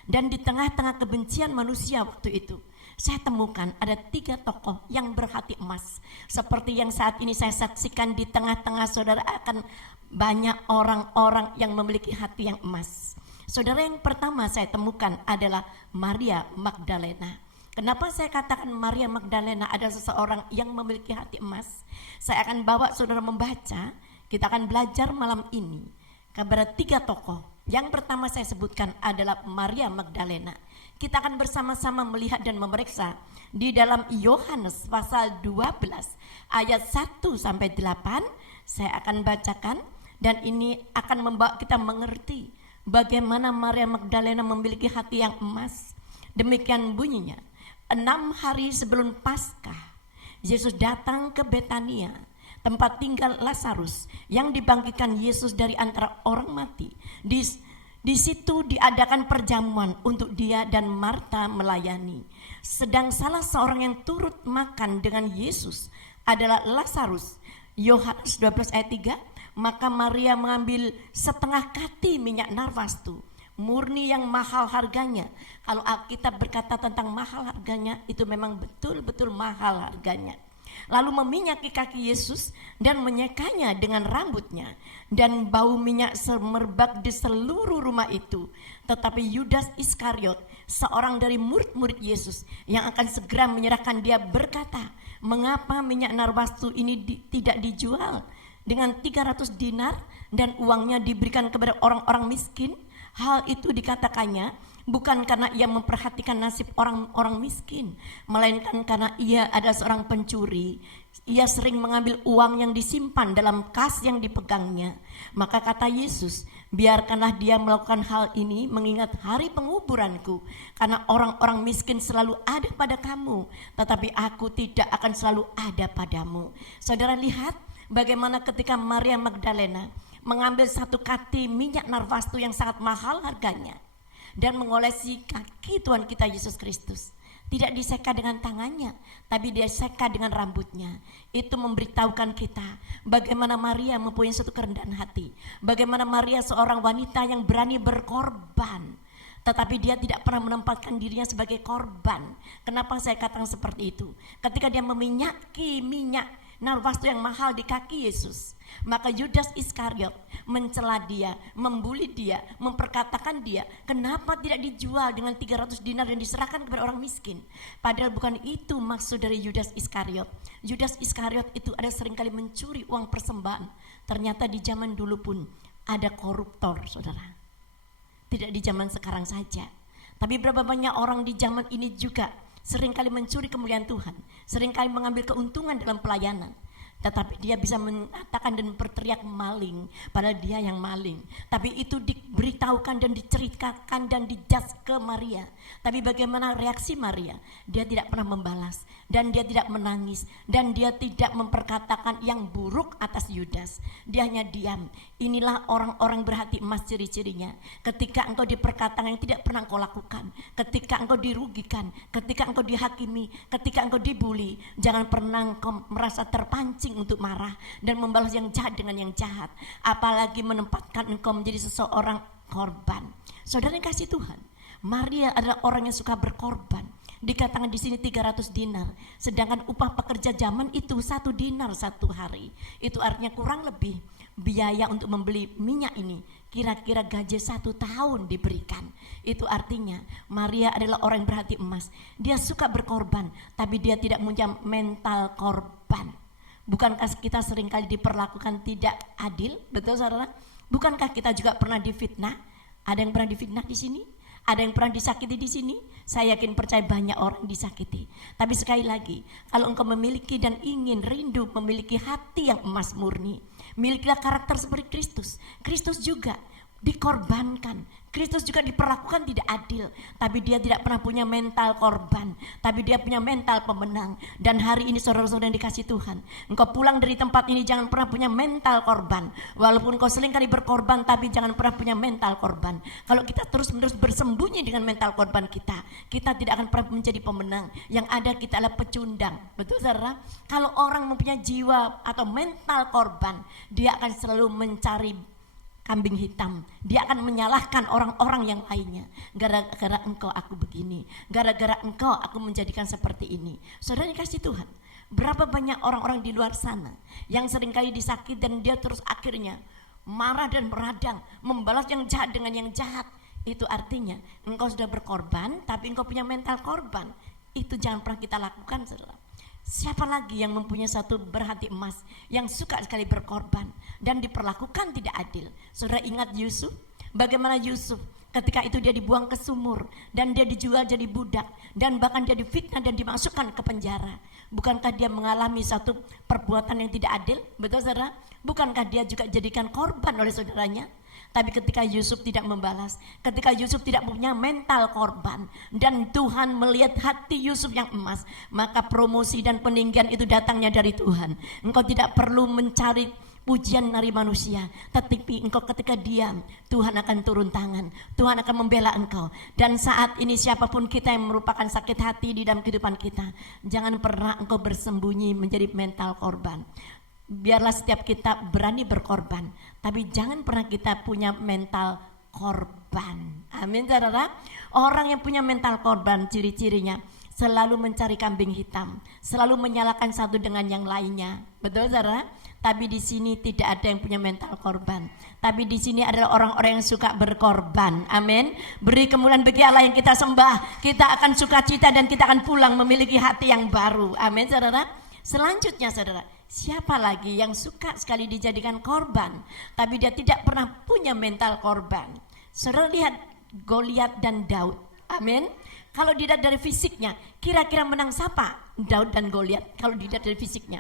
dan di tengah-tengah kebencian manusia waktu itu. Saya temukan ada 3 tokoh yang berhati emas. Seperti yang saat ini saya saksikan di tengah-tengah saudara, akan banyak orang-orang yang memiliki hati yang emas. Saudara, yang pertama saya temukan adalah Maria Magdalena. Kenapa saya katakan Maria Magdalena adalah seseorang yang memiliki hati emas? Saya akan bawa saudara membaca, kita akan belajar malam ini kepada 3 tokoh. Yang pertama saya sebutkan adalah Maria Magdalena. Kita akan bersama-sama melihat dan memeriksa di dalam Yohanes pasal 12 ayat 1 sampai 8. Saya akan bacakan dan ini akan membawa kita mengerti bagaimana Maria Magdalena memiliki hati yang emas. Demikian bunyinya. 6 hari sebelum Paskah, Yesus datang ke Betania, tempat tinggal Lazarus yang dibangkitkan Yesus dari antara orang mati. Di situ diadakan perjamuan untuk dia dan Marta melayani. Sedang salah seorang yang turut makan dengan Yesus adalah Lazarus. Yohanes 12 ayat 3, maka Maria mengambil setengah kati minyak narwastu, murni yang mahal harganya. Kalau Alkitab berkata tentang mahal harganya, itu memang betul-betul mahal harganya. Lalu meminyaki kaki Yesus dan menyekanya dengan rambutnya, dan bau minyak semerbak di seluruh rumah itu. Tetapi Yudas Iskariot, seorang dari murid-murid Yesus yang akan segera menyerahkan dia, berkata, mengapa minyak narwastu ini tidak dijual dengan 300 dinar dan uangnya diberikan kepada orang-orang miskin? Hal itu dikatakannya bukan karena ia memperhatikan nasib orang-orang miskin, melainkan karena ia adalah seorang pencuri. Ia sering mengambil uang yang disimpan dalam kas yang dipegangnya. Maka kata Yesus, biarkanlah dia melakukan hal ini mengingat hari penguburanku, karena orang-orang miskin selalu ada pada kamu, tetapi aku tidak akan selalu ada padamu. Saudara lihat bagaimana ketika Maria Magdalena mengambil 1 kati minyak narwastu yang sangat mahal harganya dan mengolesi kaki Tuhan kita Yesus Kristus. Tidak diseka dengan tangannya, tapi diseka dengan rambutnya. Itu memberitahukan kita bagaimana Maria mempunyai suatu kerendahan hati, bagaimana Maria seorang wanita yang berani berkorban, tetapi dia tidak pernah menempatkan dirinya sebagai korban. Kenapa saya katakan seperti itu? Ketika dia meminyaki minyak narwastu yang mahal di kaki Yesus, maka Yudas Iskariot mencela dia, membuli dia, memperkatakan dia, kenapa tidak dijual dengan 300 dinar dan diserahkan kepada orang miskin? Padahal bukan itu maksud dari Yudas Iskariot. Yudas Iskariot itu ada seringkali mencuri uang persembahan. Ternyata di zaman dulu pun ada koruptor, saudara. Tidak di zaman sekarang saja, tapi berapa banyak orang di zaman ini juga seringkali mencuri kemuliaan Tuhan, seringkali mengambil keuntungan dalam pelayanan. Tetapi dia bisa mengatakan dan berteriak maling, padahal dia yang maling. Tapi itu diberitahukan dan diceritakan dan dijudge ke Maria. Tapi bagaimana reaksi Maria? Dia tidak pernah membalas, dan dia tidak menangis, dan dia tidak memperkatakan yang buruk atas Yudas. Dia hanya diam. Inilah orang-orang berhati emas ciri-cirinya. Ketika engkau diperkatakan yang tidak pernah engkau lakukan, ketika engkau dirugikan, ketika engkau dihakimi, ketika engkau dibully, jangan pernah engkau merasa terpancing untuk marah dan membalas yang jahat dengan yang jahat, apalagi menempatkan engkau menjadi seseorang korban. Saudara yang kasih Tuhan, Maria adalah orang yang suka berkorban. Dikatakan di sini 300 dinar, sedangkan upah pekerja zaman itu 1 dinar satu hari. Itu artinya kurang lebih biaya untuk membeli minyak ini kira-kira gaji 1 tahun diberikan. Itu artinya Maria adalah orang yang berhati emas. Dia suka berkorban, tapi dia tidak punya mental korban. Bukankah kita seringkali diperlakukan tidak adil? Betul saudara? Bukankah kita juga pernah difitnah? Ada yang pernah difitnah di sini? Ada yang pernah disakiti di sini? Saya yakin percaya banyak orang disakiti. Tapi sekali lagi, kalau engkau memiliki dan ingin rindu memiliki hati yang emas murni, milikilah karakter seperti Kristus. Kristus juga dikorbankan. Kristus juga diperlakukan tidak adil, tapi dia tidak pernah punya mental korban, tapi dia punya mental pemenang. Dan hari ini saudara-saudara yang dikasih Tuhan, engkau pulang dari tempat ini jangan pernah punya mental korban. Walaupun engkau seringkali berkorban, tapi jangan pernah punya mental korban. Kalau kita terus-menerus bersembunyi dengan mental korban kita tidak akan pernah menjadi pemenang. Yang ada kita adalah pecundang. Betul saudara? Kalau orang mempunyai jiwa atau mental korban, dia akan selalu mencari kambing hitam. Dia akan menyalahkan orang-orang yang lainnya. Gara-gara engkau aku begini, gara-gara engkau aku menjadikan seperti ini. Saudara kasih Tuhan, berapa banyak orang-orang di luar sana yang seringkali disakiti dan dia terus akhirnya marah dan meradang, membalas yang jahat dengan yang jahat. Itu artinya engkau sudah berkorban, tapi engkau punya mental korban. Itu jangan pernah kita lakukan, saudara. Siapa lagi yang mempunyai satu berhati emas, yang suka sekali berkorban dan diperlakukan tidak adil? Saudara ingat Yusuf? Bagaimana Yusuf ketika itu dia dibuang ke sumur dan dia dijual jadi budak dan bahkan dia difitnah dan dimasukkan ke penjara. Bukankah dia mengalami satu perbuatan yang tidak adil? Betul saudara? Bukankah dia juga jadikan korban oleh saudaranya? Tapi ketika Yusuf tidak membalas, ketika Yusuf tidak punya mental korban, dan Tuhan melihat hati Yusuf yang emas, maka promosi dan peninggian itu datangnya dari Tuhan. Engkau tidak perlu mencari pujian dari manusia, tetapi engkau ketika diam, Tuhan akan turun tangan, Tuhan akan membela engkau. Dan saat ini siapapun kita yang merupakan sakit hati di dalam kehidupan kita, jangan pernah engkau bersembunyi menjadi mental korban. Biarlah setiap kita berani berkorban, tapi jangan pernah kita punya mental korban. Amin saudara. Orang yang punya mental korban ciri-cirinya selalu mencari kambing hitam, selalu menyalahkan satu dengan yang lainnya. Betul saudara? Tapi di sini tidak ada yang punya mental korban. Tapi di sini adalah orang-orang yang suka berkorban. Amin. Beri kemuliaan bagi Allah yang kita sembah. Kita akan sukacita dan kita akan pulang memiliki hati yang baru. Amin saudara. Selanjutnya saudara, siapa lagi yang suka sekali dijadikan korban, tapi dia tidak pernah punya mental korban? Saudara lihat Goliat dan Daud. Amin. Kalau dilihat dari fisiknya, kira-kira menang siapa? Daud dan Goliat. Kalau dilihat dari fisiknya,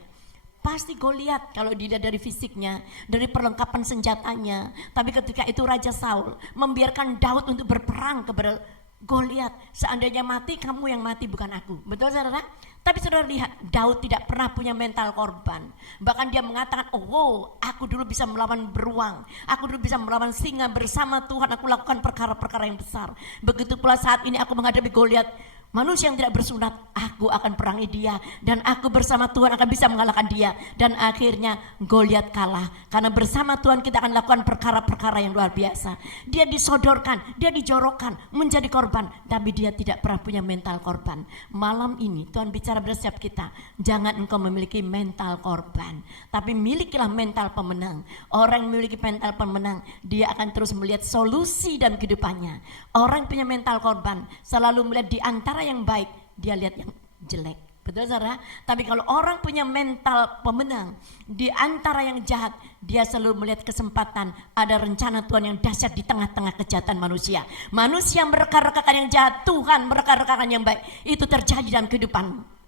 pasti Goliat kalau dilihat dari fisiknya, dari perlengkapan senjatanya. Tapi ketika itu Raja Saul membiarkan Daud untuk berperang kepada Goliat. Seandainya mati, kamu yang mati bukan aku. Betul saudara? Tapi saudara lihat, Daud tidak pernah punya mental korban. Bahkan dia mengatakan, oh aku dulu bisa melawan beruang, aku dulu bisa melawan singa, bersama Tuhan aku lakukan perkara-perkara yang besar. Begitu pula saat ini aku menghadapi Goliat, manusia yang tidak bersunat, aku akan perangi dia dan aku bersama Tuhan akan bisa mengalahkan dia. Dan akhirnya Goliat kalah karena bersama Tuhan kita akan lakukan perkara-perkara yang luar biasa. Dia disodorkan, dia dijorokkan menjadi korban, tapi dia tidak pernah punya mental korban. Malam ini Tuhan bicara pada setiap kita, jangan engkau memiliki mental korban, tapi milikilah mental pemenang. Orang yang memiliki mental pemenang, dia akan terus melihat solusi dalam kehidupannya. Orang yang punya mental korban selalu melihat di antara yang baik, dia lihat yang jelek. Betul saudara? Tapi kalau orang punya mental pemenang, di antara yang jahat, dia selalu melihat kesempatan, ada rencana Tuhan yang dahsyat di tengah-tengah kejahatan manusia. Manusia mereka-rekakan yang jahat, Tuhan mereka-rekakan yang baik. Itu terjadi dalam kehidupanmu.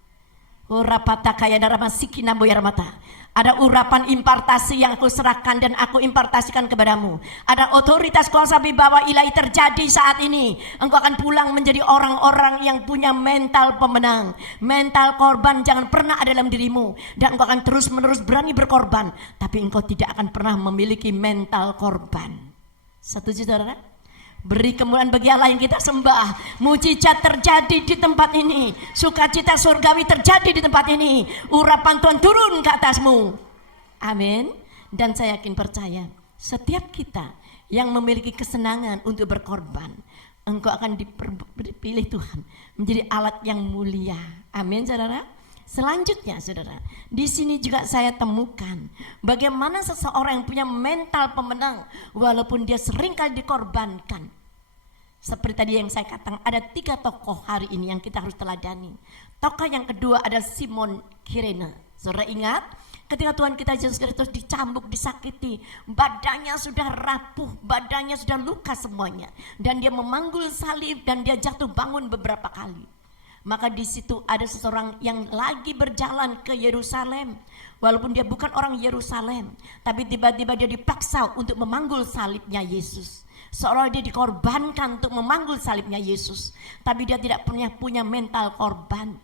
Ada urapan impartasi yang aku serahkan dan aku impartasikan kepadamu. Ada otoritas kuasa wibawa ilahi terjadi saat ini. Engkau akan pulang menjadi orang-orang yang punya mental pemenang. Mental korban jangan pernah ada dalam dirimu. Dan engkau akan terus-menerus berani berkorban. Tapi engkau tidak akan pernah memiliki mental korban. Setuju saudara? Beri kemuliaan bagi Allah yang kita sembah. Mujizat terjadi di tempat ini. Sukacita surgawi terjadi di tempat ini. Urapan Tuhan turun ke atasmu. Amin. Dan saya yakin percaya, setiap kita yang memiliki kesenangan untuk berkorban, engkau akan dipilih Tuhan menjadi alat yang mulia. Amin saudara. Selanjutnya saudara, di sini juga saya temukan bagaimana seseorang yang punya mental pemenang walaupun dia seringkali dikorbankan. Seperti tadi yang saya katakan, ada 3 tokoh hari ini yang kita harus teladani. Tokoh yang kedua ada Simon Kirene. Saudara ingat ketika Tuhan kita Yesus Kristus dicambuk, disakiti, badannya sudah rapuh, badannya sudah luka semuanya, dan dia memanggul salib dan dia jatuh bangun beberapa kali. Maka di situ ada seseorang yang lagi berjalan ke Yerusalem, walaupun dia bukan orang Yerusalem, tapi tiba-tiba dia dipaksa untuk memanggul salibnya Yesus. Seolah dia dikorbankan untuk memanggul salibnya Yesus, tapi dia tidak punya mental korban.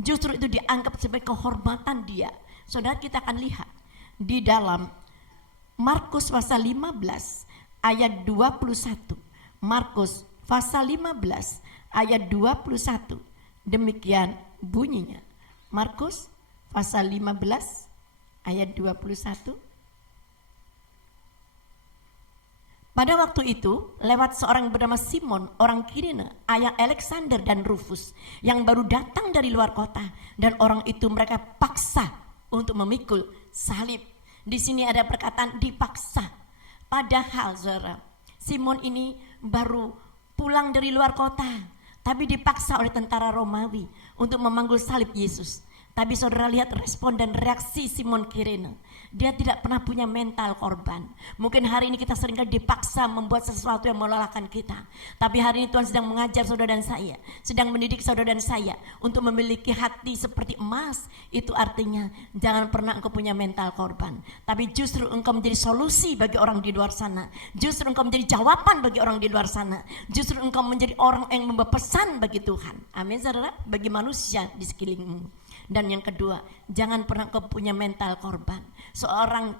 Justru itu dianggap sebagai kehormatan dia. Saudara, kita akan lihat di dalam Markus pasal 15 ayat 21. Markus pasal 15 ayat 21. Demikian bunyinya. Markus pasal 15 ayat 21. Pada waktu itu lewat seorang bernama Simon orang Kirene, ayah Alexander dan Rufus, yang baru datang dari luar kota, dan orang itu mereka paksa untuk memikul salib. Di sini ada perkataan dipaksa. Padahal saudara, Simon ini baru pulang dari luar kota, tapi dipaksa oleh tentara Romawi untuk memanggul salib Yesus. Tapi saudara lihat respon dan reaksi Simon Kirene. Dia tidak pernah punya mental korban. Mungkin hari ini kita seringkali dipaksa membuat sesuatu yang melelahkan kita. Tapi hari ini Tuhan sedang mengajar saudara dan saya, sedang mendidik saudara dan saya untuk memiliki hati seperti emas. Itu artinya jangan pernah engkau punya mental korban, tapi justru engkau menjadi solusi bagi orang di luar sana. Justru engkau menjadi jawaban bagi orang di luar sana. Justru engkau menjadi orang yang membawa pesan bagi Tuhan. Amin saudara, bagi manusia di sekelilingmu. Dan yang kedua, jangan pernah kau punya mental korban. Seorang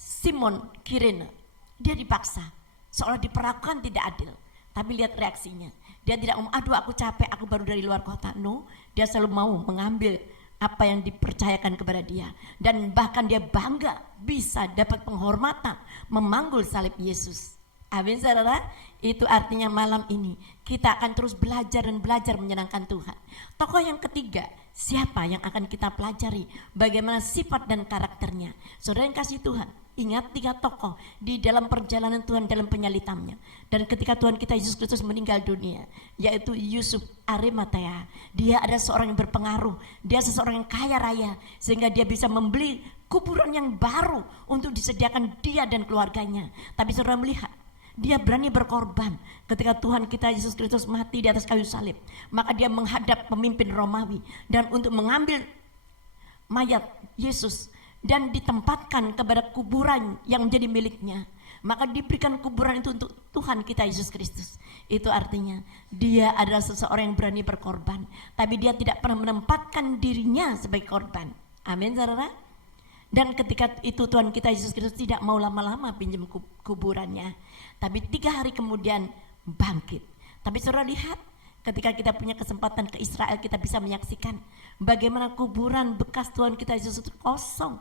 Simon Kirene, dia dipaksa, seolah diperlakukan tidak adil. Tapi lihat reaksinya, dia tidak aduh aku capek, aku baru dari luar kota. No, dia selalu mau mengambil apa yang dipercayakan kepada dia. Dan bahkan dia bangga bisa dapat penghormatan memanggul salib Yesus. Amin saudara. Itu artinya malam ini kita akan terus belajar dan belajar menyenangkan Tuhan. Tokoh yang ketiga, siapa yang akan kita pelajari? Bagaimana sifat dan karakternya? Saudara yang kasih Tuhan, ingat 3 tokoh di dalam perjalanan Tuhan dalam penyalitannya. Dan ketika Tuhan kita Yesus Kristus meninggal dunia, yaitu Yusuf Arimatea. Dia ada seorang yang berpengaruh, dia seseorang yang kaya raya, sehingga dia bisa membeli kuburan yang baru untuk disediakan dia dan keluarganya. Tapi saudara melihat, dia berani berkorban ketika Tuhan kita Yesus Kristus mati di atas kayu salib. Maka dia menghadap pemimpin Romawi dan untuk mengambil mayat Yesus dan ditempatkan kepada kuburan yang menjadi miliknya. Maka diberikan kuburan itu untuk Tuhan kita Yesus Kristus. Itu artinya dia adalah seseorang yang berani berkorban, tapi dia tidak pernah menempatkan dirinya sebagai korban. Amin saudara. Dan ketika itu Tuhan kita Yesus Kristus tidak mau lama-lama pinjam kuburannya, tapi 3 hari kemudian bangkit. Tapi saudara lihat, ketika kita punya kesempatan ke Israel, kita bisa menyaksikan bagaimana kuburan bekas Tuhan kita Yesus itu kosong.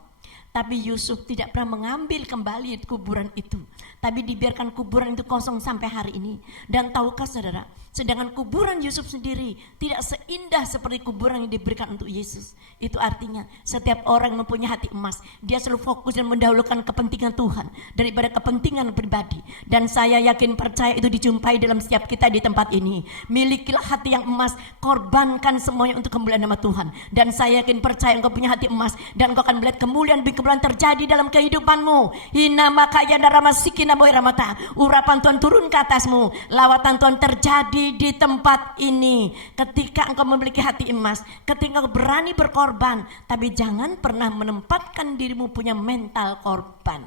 Tapi Yusuf tidak pernah mengambil kembali kuburan itu, tapi dibiarkan kuburan itu kosong sampai hari ini. Dan tahukah saudara, sedangkan kuburan Yusuf sendiri tidak seindah seperti kuburan yang diberikan untuk Yesus. Itu artinya setiap orang yang mempunyai hati emas, dia selalu fokus dan mendahulukan kepentingan Tuhan daripada kepentingan pribadi. Dan saya yakin percaya itu dijumpai dalam setiap kita di tempat ini. Milikilah hati yang emas, korbankan semuanya untuk kemuliaan nama Tuhan. Dan saya yakin percaya engkau punya hati emas, dan engkau akan melihat kemuliaan terjadi dalam kehidupanmu. Hina makaya daramasiki naboy ramata. Urapan Tuhan turun ke atasmu. Lawatan Tuhan terjadi di tempat ini. Ketika engkau memiliki hati emas, ketika engkau berani berkorban, tapi jangan pernah menempatkan dirimu punya mental korban.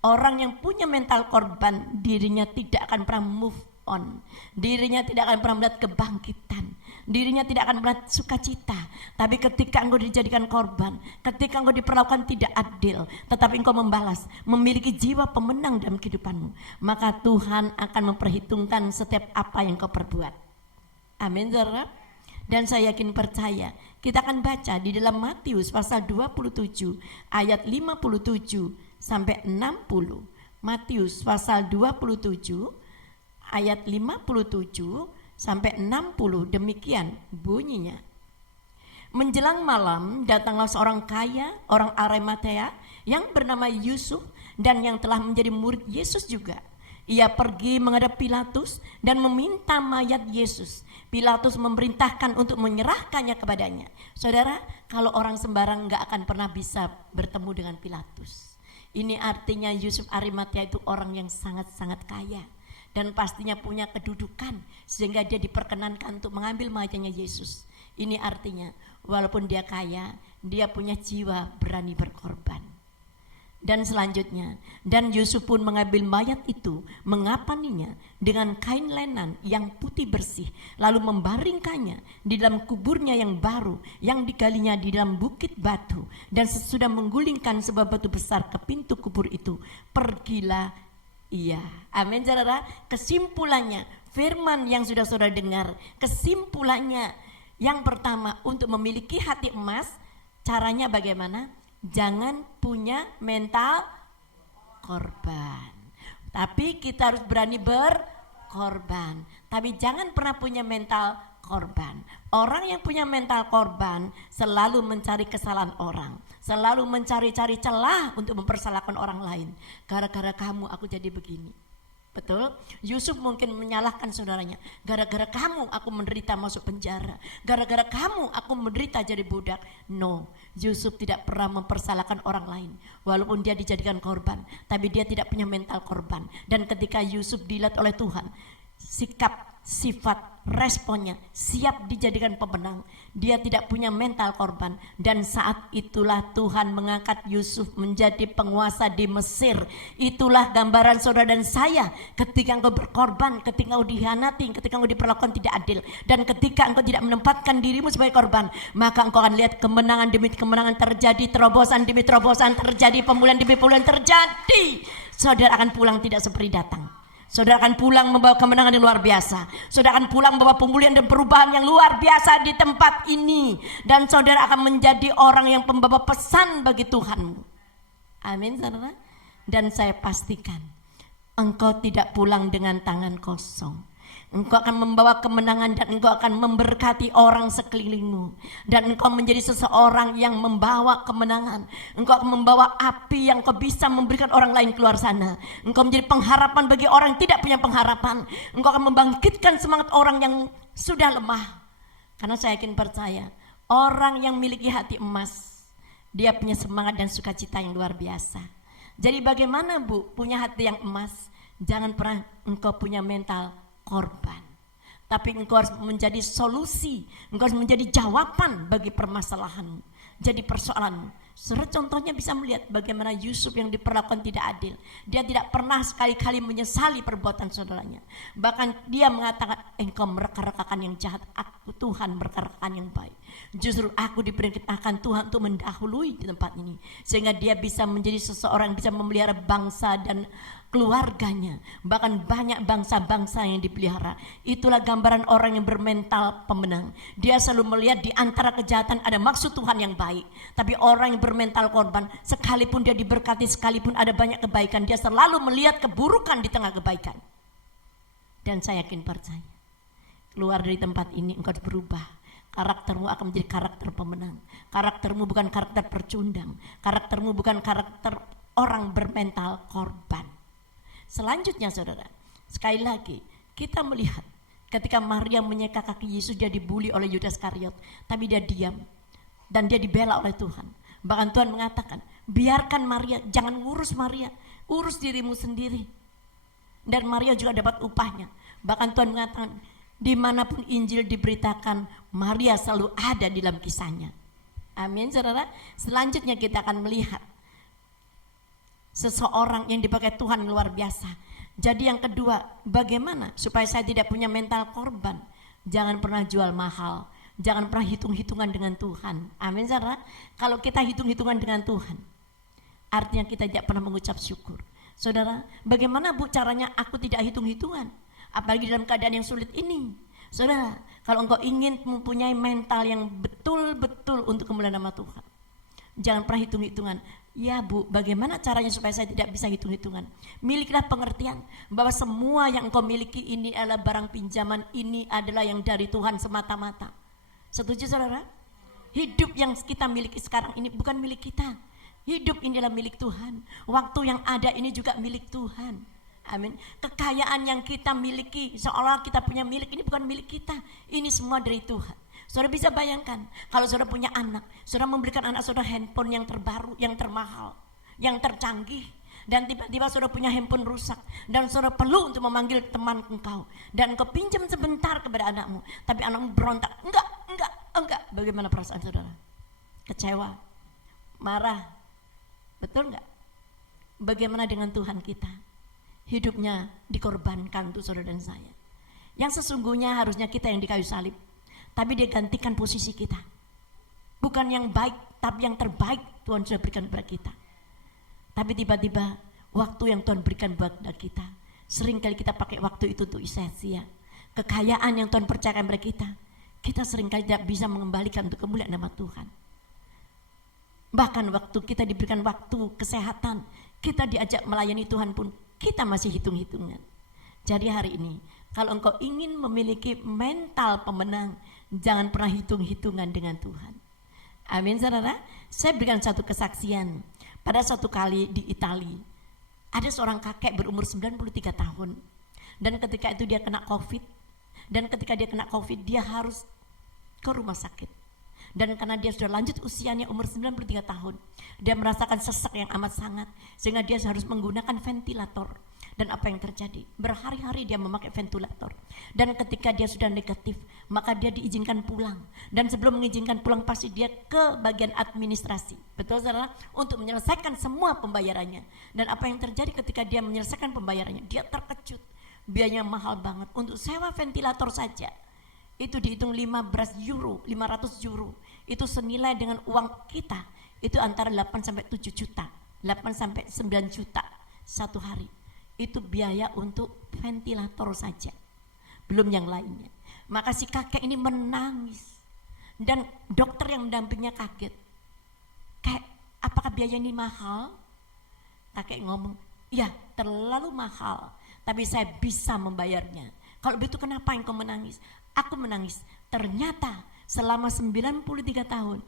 Orang yang punya mental korban, dirinya tidak akan pernah move on. Dirinya tidak akan pernah melihat kebangkitan. Dirinya tidak akan melihat sukacita. Tapi ketika engkau dijadikan korban, ketika engkau diperlakukan tidak adil, tetapi engkau membalas, memiliki jiwa pemenang dalam kehidupanmu, maka Tuhan akan memperhitungkan setiap apa yang kau perbuat. Amin, saudara. Dan saya yakin percaya, kita akan baca di dalam Matius pasal 27 ayat 57 sampai 60. Matius pasal 27 ayat 57 sampai 60, demikian bunyinya. Menjelang malam datanglah seorang kaya, orang Arimatea yang bernama Yusuf dan yang telah menjadi murid Yesus juga. Ia pergi menghadap Pilatus dan meminta mayat Yesus. Pilatus memerintahkan untuk menyerahkannya kepadanya. Saudara, kalau orang sembarang gak akan pernah bisa bertemu dengan Pilatus. Ini artinya Yusuf Arimatea itu orang yang sangat-sangat kaya. Dan pastinya punya kedudukan sehingga dia diperkenankan untuk mengambil mayatnya Yesus. Ini artinya walaupun dia kaya, dia punya jiwa berani berkorban. Dan selanjutnya, dan Yusuf pun mengambil mayat itu, mengapaninya dengan kain lenan yang putih bersih, lalu membaringkannya di dalam kuburnya yang baru yang digalinya di dalam bukit batu. Dan sesudah menggulingkan sebuah batu besar ke pintu kubur itu, pergilah iya. Amin, saudara. Kesimpulannya, firman yang sudah saudara dengar, kesimpulannya yang pertama, untuk memiliki hati emas, caranya bagaimana? Jangan punya mental korban. Tapi kita harus berani berkorban. Tapi jangan pernah punya mental korban. Orang yang punya mental korban selalu mencari kesalahan orang, selalu mencari-cari celah untuk mempersalahkan orang lain. Gara-gara kamu aku jadi begini. Betul? Yusuf mungkin menyalahkan saudaranya. Gara-gara kamu aku menderita masuk penjara. Gara-gara kamu aku menderita jadi budak. No, Yusuf tidak pernah mempersalahkan orang lain. Walaupun dia dijadikan korban, tapi dia tidak punya mental korban. Dan ketika Yusuf dilihat oleh Tuhan, sikap, sifat, responnya siap dijadikan pemenang. Dia tidak punya mental korban. Dan saat itulah Tuhan mengangkat Yusuf menjadi penguasa di Mesir. Itulah gambaran saudara dan saya. Ketika engkau berkorban, ketika engkau dihianati, ketika engkau diperlakukan tidak adil, dan ketika engkau tidak menempatkan dirimu sebagai korban, maka engkau akan lihat kemenangan demi kemenangan terjadi, terobosan demi terobosan terjadi, pemulihan demi pemulihan terjadi. Saudara akan pulang tidak seperti datang. Saudara akan pulang membawa kemenangan yang luar biasa. Saudara akan pulang membawa pemulihan dan perubahan yang luar biasa di tempat ini. Dan saudara akan menjadi orang yang pembawa pesan bagi Tuhanmu. Amin, saudara. Dan saya pastikan engkau tidak pulang dengan tangan kosong. Engkau akan membawa kemenangan dan engkau akan memberkati orang sekelilingmu. Dan engkau menjadi seseorang yang membawa kemenangan. Engkau akan membawa api yang kau bisa memberikan orang lain keluar sana. Engkau menjadi pengharapan bagi orang yang tidak punya pengharapan. Engkau akan membangkitkan semangat orang yang sudah lemah. Karena saya yakin percaya, orang yang memiliki hati emas, dia punya semangat dan sukacita yang luar biasa. Jadi bagaimana Bu punya hati yang emas? Jangan pernah engkau punya mental korban, tapi engkau harus menjadi solusi, engkau harus menjadi jawaban bagi permasalahanmu, jadi persoalanmu. Saudara contohnya bisa melihat bagaimana Yusuf yang diperlakukan tidak adil. Dia tidak pernah sekali-kali menyesali perbuatan saudaranya. Bahkan dia mengatakan, engkau mereka-rekakan yang jahat, aku Tuhan mereka-rekakan yang baik. Justru aku diperintahkan Tuhan untuk mendahului di tempat ini, sehingga dia bisa menjadi seseorang yang bisa memelihara bangsa dan keluarganya, bahkan banyak bangsa-bangsa yang dipelihara. Itulah gambaran orang yang bermental pemenang. Dia selalu melihat di antara kejahatan ada maksud Tuhan yang baik. Tapi orang yang bermental korban, sekalipun dia diberkati, sekalipun ada banyak kebaikan, dia selalu melihat keburukan di tengah kebaikan. Dan saya yakin percaya, keluar dari tempat ini engkau berubah. Karaktermu akan menjadi karakter pemenang. Karaktermu bukan karakter percundang. Karaktermu bukan karakter orang bermental korban. Selanjutnya saudara, sekali lagi kita melihat ketika Maria menyeka kaki Yesus, dia dibuli oleh Yudas Kariot, tapi dia diam dan dia dibela oleh Tuhan. Bahkan Tuhan mengatakan, biarkan Maria, jangan ngurus Maria, urus dirimu sendiri. Dan Maria juga dapat upahnya. Bahkan Tuhan mengatakan, dimanapun Injil diberitakan, Maria selalu ada di dalam kisahnya. Amin saudara. Selanjutnya kita akan melihat seseorang yang dipakai Tuhan luar biasa. Jadi yang kedua, bagaimana supaya saya tidak punya mental korban? Jangan pernah jual mahal, jangan pernah hitung-hitungan dengan Tuhan. Amin saudara. Kalau kita hitung-hitungan dengan Tuhan, artinya kita tidak pernah mengucap syukur. Saudara, bagaimana Bu caranya aku tidak hitung-hitungan? Apalagi dalam keadaan yang sulit ini. Saudara, kalau engkau ingin mempunyai mental yang betul-betul untuk kemuliaan nama Tuhan, jangan pernah hitung-hitungan. Ya Bu, bagaimana caranya supaya saya tidak bisa hitung-hitungan? Milikilah pengertian bahwa semua yang engkau miliki ini adalah barang pinjaman, ini adalah yang dari Tuhan semata-mata. Setuju saudara? Hidup yang kita miliki sekarang ini bukan milik kita. Hidup ini adalah milik Tuhan. Waktu yang ada ini juga milik Tuhan. Amin. Kekayaan yang kita miliki, seolah kita punya milik, ini bukan milik kita. Ini semua dari Tuhan. Saudara bisa bayangkan, kalau saudara punya anak, saudara memberikan anak saudara handphone yang terbaru, yang termahal, yang tercanggih, dan tiba-tiba saudara punya handphone rusak, dan saudara perlu untuk memanggil teman engkau, dan engkau pinjam sebentar kepada anakmu, tapi anakmu berontak, enggak. Bagaimana perasaan saudara? Kecewa, marah, betul enggak? Bagaimana dengan Tuhan kita? Hidupnya dikorbankan untuk saudara dan saya. Yang sesungguhnya harusnya kita yang di kayu salib, tapi dia gantikan posisi kita. Bukan yang baik, tapi yang terbaik Tuhan sudah berikan kepada kita. Tapi tiba-tiba waktu yang Tuhan berikan kepada kita, seringkali kita pakai waktu itu untuk sia-sia. Kekayaan yang Tuhan percayakan kepada kita seringkali tidak bisa mengembalikan untuk kemuliaan nama Tuhan. Bahkan waktu kita diberikan waktu kesehatan, kita diajak melayani Tuhan pun kita masih hitung-hitungan. Jadi hari ini, kalau engkau ingin memiliki mental pemenang, jangan pernah hitung-hitungan dengan Tuhan. Amin saudara. Saya berikan satu kesaksian. Pada suatu kali di Italia, ada seorang kakek berumur 93 tahun. Dan ketika itu dia kena COVID. Dan ketika dia kena COVID, dia harus ke rumah sakit. Dan karena dia sudah lanjut usianya umur 93 tahun, dia merasakan sesak yang amat sangat, sehingga dia harus menggunakan ventilator. Dan apa yang terjadi? Berhari-hari dia memakai ventilator. Dan ketika dia sudah negatif, maka dia diizinkan pulang. Dan sebelum mengizinkan pulang, pasti dia ke bagian administrasi, betul saudara, untuk menyelesaikan semua pembayarannya. Dan apa yang terjadi ketika dia menyelesaikan pembayarannya? Dia terkejut, biayanya mahal banget. Untuk sewa ventilator saja itu dihitung 500 euro. Itu senilai dengan uang kita itu antara 8 sampai 7 juta, 8 sampai 9 juta satu hari. Itu biaya untuk ventilator saja, belum yang lainnya. Maka si kakek ini menangis, dan dokter yang mendampingnya kaget. Kayak, apakah biaya ini mahal? Kakek ngomong, ya terlalu mahal, tapi saya bisa membayarnya. Kalau begitu kenapa engkau menangis? Aku menangis, ternyata selama 93 tahun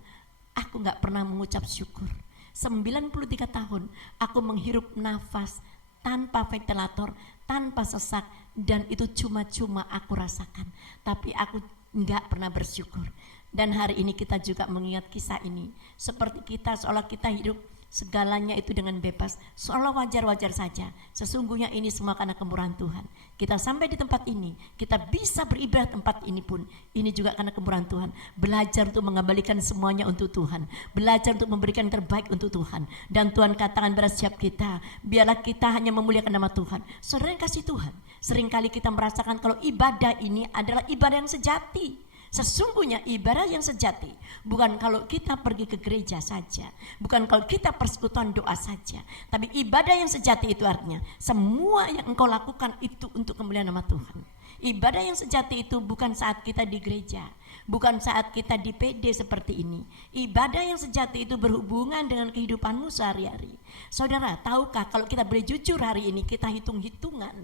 aku gak pernah mengucap syukur. 93 tahun aku menghirup nafas tanpa ventilator, tanpa sesak, dan itu cuma-cuma aku rasakan. Tapi aku gak pernah bersyukur. Dan hari ini kita juga mengingat kisah ini, seperti kita seolah kita hidup segalanya itu dengan bebas, seolah wajar-wajar saja. Sesungguhnya ini semua karena kemurahan Tuhan. Kita sampai di tempat ini, kita bisa beribadah tempat ini pun, ini juga karena kemurahan Tuhan. Belajar untuk mengembalikan semuanya untuk Tuhan, belajar untuk memberikan yang terbaik untuk Tuhan. Dan Tuhan katakan pada setiap kita, biarlah kita hanya memuliakan nama Tuhan. Saudara yang kasih Tuhan, seringkali kita merasakan kalau ibadah ini adalah ibadah yang sejati. Sesungguhnya ibadah yang sejati bukan kalau kita pergi ke gereja saja, bukan kalau kita persekutuan doa saja, tapi ibadah yang sejati itu artinya semua yang engkau lakukan itu untuk kemuliaan nama Tuhan. Ibadah yang sejati itu bukan saat kita di gereja, bukan saat kita di PD seperti ini. Ibadah yang sejati itu berhubungan dengan kehidupanmu sehari-hari. Saudara, tahukah kalau kita boleh jujur hari ini, kita hitung-hitungan.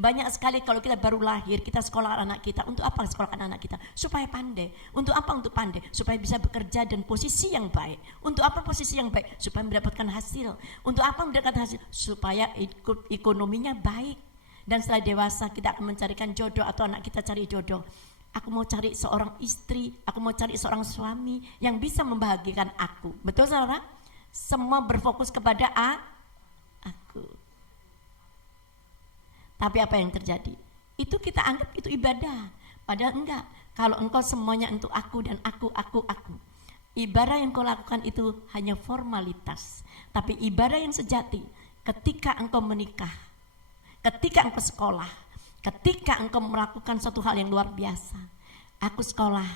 Banyak sekali kalau kita baru lahir, kita sekolah anak kita. Untuk apa sekolahkan anak kita? Supaya pandai. Untuk apa untuk pandai? Supaya bisa bekerja dan posisi yang baik. Untuk apa posisi yang baik? Supaya mendapatkan hasil. Untuk apa mendapatkan hasil? Supaya ekonominya baik. Dan setelah dewasa kita akan mencarikan jodoh atau anak kita cari jodoh. Aku mau cari seorang istri, aku mau cari seorang suami yang bisa membahagiakan aku. Betul saudara? Semua berfokus kepada aku. Tapi apa yang terjadi? Itu kita anggap itu ibadah. Padahal enggak. Kalau engkau semuanya untuk aku dan aku. Ibadah yang kau lakukan itu hanya formalitas. Tapi ibadah yang sejati ketika engkau menikah, ketika engkau sekolah, ketika engkau melakukan suatu hal yang luar biasa. Aku sekolah,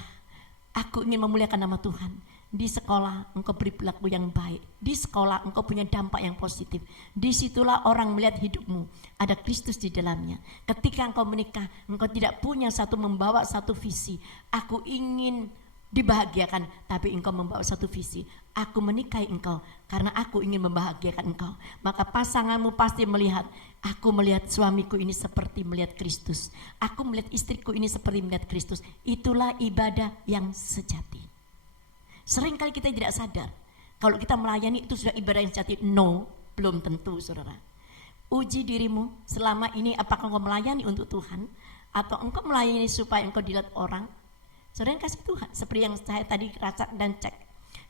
aku ingin memuliakan nama Tuhan. Di sekolah engkau beri perilaku yang baik. Di sekolah engkau punya dampak yang positif. Disitulah orang melihat hidupmu, ada Kristus di dalamnya. Ketika engkau menikah, engkau tidak punya membawa satu visi. Aku ingin dibahagiakan, tapi engkau membawa satu visi. Aku menikahi engkau karena aku ingin membahagiakan engkau. Maka pasanganmu pasti melihat, aku melihat suamiku ini seperti melihat Kristus. Aku melihat istriku ini seperti melihat Kristus. Itulah ibadah yang sejati. Seringkali kita tidak sadar kalau kita melayani itu sudah ibadah yang sejati. No, belum tentu saudara. Uji dirimu selama ini, apakah engkau melayani untuk Tuhan atau engkau melayani supaya engkau dilihat orang. Saudara yang kasih Tuhan, seperti yang saya tadi rasa dan cek.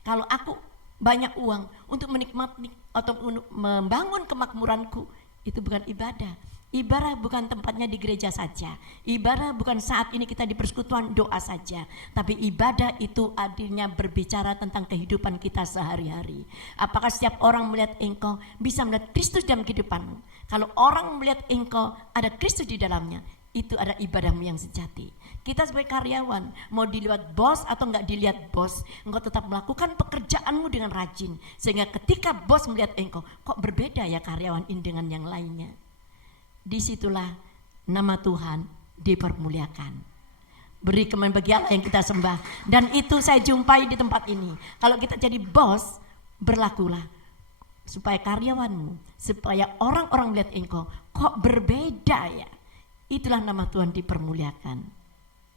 Kalau aku banyak uang untuk menikmati atau untuk membangun kemakmuranku, itu bukan ibadah. Ibadah bukan tempatnya di gereja saja. Ibadah bukan saat ini kita di persekutuan doa saja. Tapi ibadah itu artinya berbicara tentang kehidupan kita sehari-hari. Apakah setiap orang melihat engkau bisa melihat Kristus dalam kehidupanmu? Kalau orang melihat engkau ada Kristus di dalamnya, itu ada ibadahmu yang sejati. Kita sebagai karyawan, mau dilihat bos atau enggak dilihat bos, engkau tetap melakukan pekerjaanmu dengan rajin. Sehingga ketika bos melihat engkau, kok berbeda ya karyawan ini dengan yang lainnya. Disitulah nama Tuhan dipermuliakan. Beri kemuliaan bagi Allah yang kita sembah. Dan itu saya jumpai di tempat ini. Kalau kita jadi bos, berlakulah supaya karyawanmu, supaya orang-orang melihat engkau, kok berbeda ya. Itulah nama Tuhan dipermuliakan.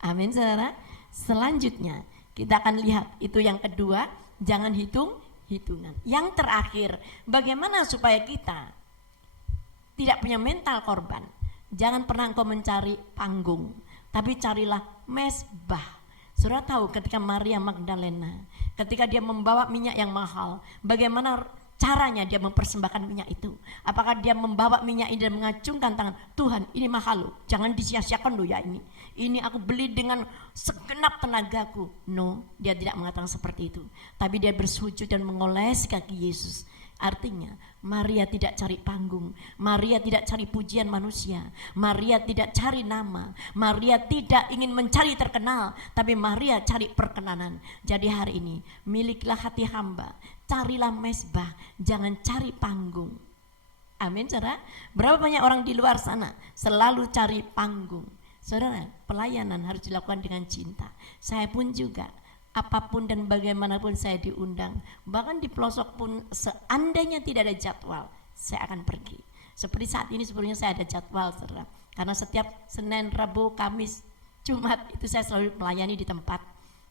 Amin saudara. Selanjutnya kita akan lihat itu yang kedua, jangan hitung-hitungan. Yang terakhir, bagaimana supaya kita tidak punya mental korban. Jangan pernah engkau mencari panggung, tapi carilah mezbah. Saudara tahu ketika Maria Magdalena, ketika dia membawa minyak yang mahal, bagaimana caranya dia mempersembahkan minyak itu? Apakah dia membawa minyak ini dan mengacungkan tangan, Tuhan ini mahal loh, jangan disia-siakan loh ya ini. Ini aku beli dengan segenap tenagaku. No, dia tidak mengatakan seperti itu. Tapi dia bersujud dan mengoles kaki Yesus. Artinya Maria tidak cari panggung, Maria tidak cari pujian manusia, Maria tidak cari nama, Maria tidak ingin mencari terkenal, tapi Maria cari perkenanan. Jadi hari ini milikilah hati hamba, carilah mezbah, jangan cari panggung. Amin saudara. Berapa banyak orang di luar sana selalu cari panggung. Saudara, pelayanan harus dilakukan dengan cinta. Saya pun juga, apapun dan bagaimanapun saya diundang, bahkan di pelosok pun seandainya tidak ada jadwal, saya akan pergi. Seperti saat ini sebelumnya saya ada jadwal saudara, karena setiap Senin, Rabu, Kamis, Jumat itu saya selalu melayani di tempat.